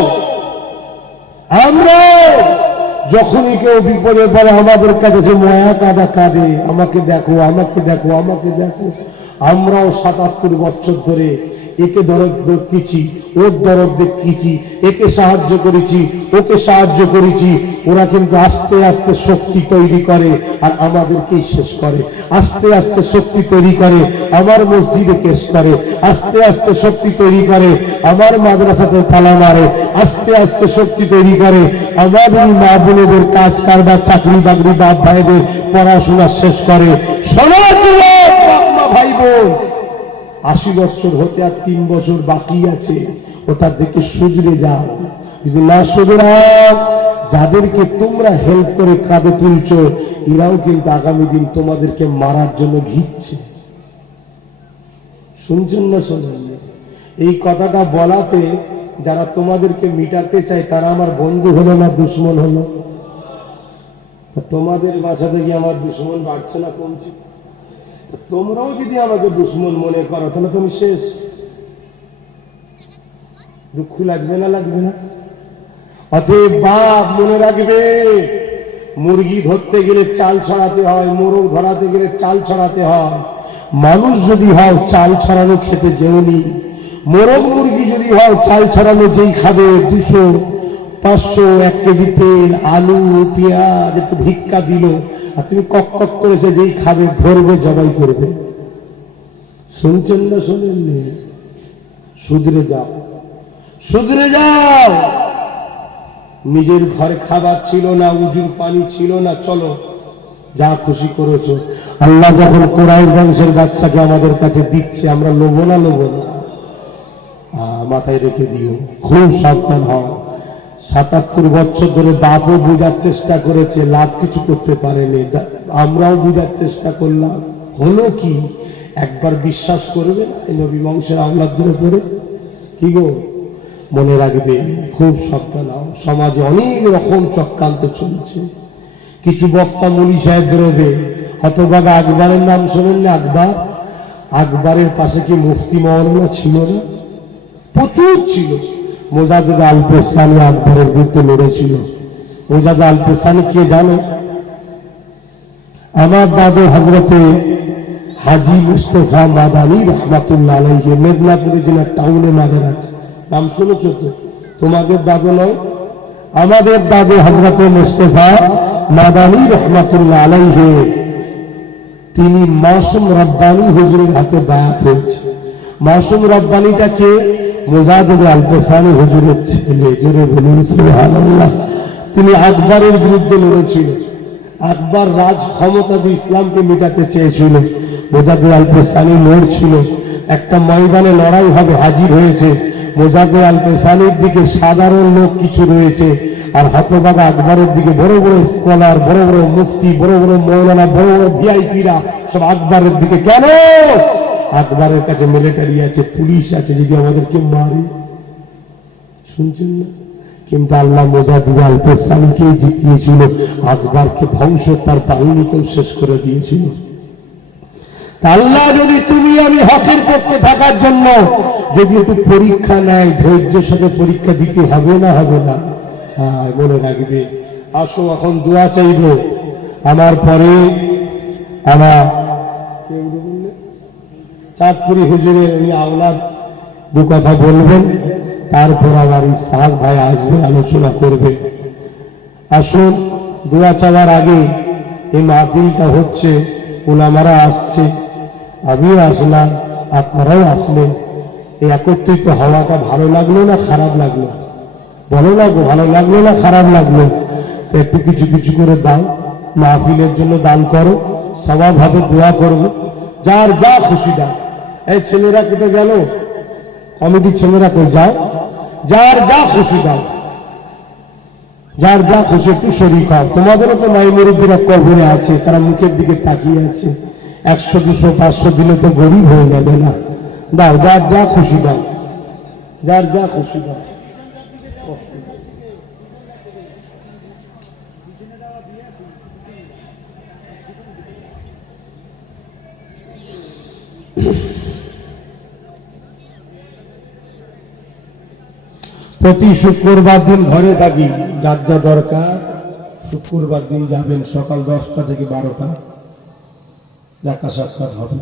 যখনই কেউ বিপদে পড়ে আমাদের কাছে সে ময়া কাঁদা কাঁদে, আমাকে দেখো, আমাকে দেখো, আমাকে দেখো। আমরাও 77 বছর ধরে একে দরদ দেখিয়েছি, ওর দরদ দেখিয়েছি, একে সাহায্য করেছি, ওকে সাহায্য করেছি। ওরা কিন্তু আস্তে আস্তে শক্তি তৈরি করে আর আমাদেরকেই শেষ করে। আস্তে আস্তে শক্তি তৈরি করে, আমার মসজিদে কেস করে। আস্তে আস্তে শক্তি তৈরি করে, আমার মাদ্রাসাতে তালা মারে। আস্তে আস্তে শক্তি তৈরি করে, আমাদের মা বোনেদের কাজ কারবার, চাকরি বাকরি, বাপ ভাইদের পড়াশোনা শেষ করে। সমাজ ভাই বোন, 80 বছর হতে আর 3 বছর বাকি আছে। ওটার দিকে সুধরে যাও। যদি না সুধরাও, যাদেরকে তোমরা হেল্প করে কাঁধে তুলছ, এরাও কিন্তু আগামী দিন তোমাদেরকে মারার জন্য ঘিরছে। শুনছেন না? শোনেন? এই কথাটা বলাতে যারা তোমাদেরকে মিটাতে চায় তারা আমার বন্ধু হলো না দুশ্মন হলো? তোমাদের বাঁচাতে গিয়ে আমার দুশ্মন বাড়ছে না, কমছে? তোমরাও যদি আমাকে দুশ্মন মনে করো তাহলে তুমি শেষ। দুঃখ লাগবে না? লাগবে না? অতএব বাপ মনে রাখবে, মুরগি ধরতে গেলে চাল ছড়াতে হয়, মোরগ ধরাতে গেলে চাল ছড়াতে হয়। মানুষ যদি হও, চাল ছড়ানো খেতে যেওনি। মোরগ মুরগি যদি হও, চাল ছড়ানো যেই খাবে 200, 500, 1 কেজি তেল, আলু, পেঁয়াজ, একটু ভিক্ষা দিল, আর তুমি কক কক করেছে যেই খাবে, ধরবে, জবাই করবে। শুনছেন না? শোনেননি? সুধরে যাও, সুধরে যাও। নিজের ঘরে খাবার ছিল না, উজুর পানি ছিল না, চলো যা খুশি করেছো। আল্লাহ যখন কোরআন বংশের বাচ্চাকে আমাদের কাছে দিচ্ছে, আমরা লোভ না মাথায় রেখে দিও, খুব সাবধান হও। ৭৭ বছর ধরে বাপও বোঝার চেষ্টা করেছে, লাভ কিছু করতে পারেনি, আমরাও বোঝার চেষ্টা করলাম, হলো কি? একবার বিশ্বাস করবে না এই নবী বংশের আওলাদদের উপরে? কি গো, মনে রাখবে, খুব সাবধান হও। সমাজে অনেক রকম চক্রান্ত চলছে। কিছু বক্তা মুলি সাহেব বেরোবে, হতভাগা আকবরের নাম শোনেন না? আকবরের পাশে কি মুফতি মওলানা ছিল না? প্রচুর ছিল। মোজাদ্দেদ আল পেশানি আকবরের বিরুদ্ধে লড়েছিল। মোজাদ্দেদ আল পেশানি কে জানো? আমার দাদু হযরতে হাজী মুস্তফা মাদানী রহমাতুল্লাহ আলাইহি, মেদিনীপুরে যিনি টাউনে মাদার আছে, নাম শুনেছো তো? তোমাদের দাদু নয়, আমাদের দাদু হযরতে মুস্তফা মাদানী রহমাতুল্লাহ আলাইহি, তিনি মাসুম রব্বানী হুজুরের হাতে বায়াত হয়েছে। মাসুম রব্বানীটাকে মোজাদ্দেদ আল পেশানি হুজুরের ছেলে, জোরে বলুন সুবহানাল্লাহ। তিনি আকবরের বিরুদ্ধে লড়েছিল। আকবর রাজ ক্ষমতা দিয়ে ইসলামকে মেটাতে চেয়েছিল, মোজাদ্দেদ আল পেশানি লড়ছিল। একটা ময়দানে লড়াই হবে, হাজির হয়েছে। মোজাদ্দেদ আল পেশানির দিকে সাধারণ লোক কিছু রয়েছে, আর হতভাগা আকবরের দিকে বড় বড় স্কলার, বড় বড় মুফতি, বড় বড় মৌলানা, বড় বড় ভিআইপিরা সব আকবরের দিকে। কেন? আকবরের কাছে মিলিটারি আছে, পুলিশ আছে, যদি আমাদেরকে মারে। শুনছেন না? কিন্তু আল্লাহ মোজাদ্দেদ আল পেশানিকে জিতিয়েছিল, আকবরকে ধ্বংস, তার বাহিনীকেও শেষ করে দিয়েছিল। আল্লাহ যদি তুমি আমি হকের পক্ষে থাকার জন্য যদি একটু পরীক্ষা নেয়, ধৈর্যের সাথে পরীক্ষা দিতে হবে না? হবে না? হ্যাঁ, মনে রাখবে। আসো এখন দোয়া চাইব। আমার পরে আমার চাঁদপুরি হুজুরের এই আওলাদ দু কথা বলবেন, তারপর আমার ইসহাক ভাই আসবে, আলোচনা করবে। আসুন, দোয়া চাওয়ার আগে এই মাহফিলটা হচ্ছে, ওলামারা আসছে, আমিও আসলাম, আপনারাও আসলেন। এই একত্রিত হওয়াটা ভালো লাগলো না খারাপ লাগলো? ভালো লাগলো। ভালো লাগলো না খারাপ লাগলো? একটু কিছু কিছু করে দাও, মাহফিলের জন্য দান করো, সবাভাবে দোয়া করবো, যার যা খুশি দাও। এই ছেলেরা কেটে গেল, কমিটির ছেলেরা কই যাও, যার যা খুশি দাও, যার যা খুশি একটু শরীর খাও। তোমাদেরও তো মাই মুরব্বীরা কবরে আছে, তারা মুখের দিকে তাকিয়ে আছে। 100, 200, 500 দিলে তো গরিব হয়ে যাবে না? দাও, যার যা খুশি দাও, যার যা খুশি দাও। প্রতি শুক্রবার দিন ঘরে থাকি, যার যা দরকার শুক্রবার দিন যাবেন, সকাল 10টা থেকে 12টা দেখা সাক্ষাৎ হবে।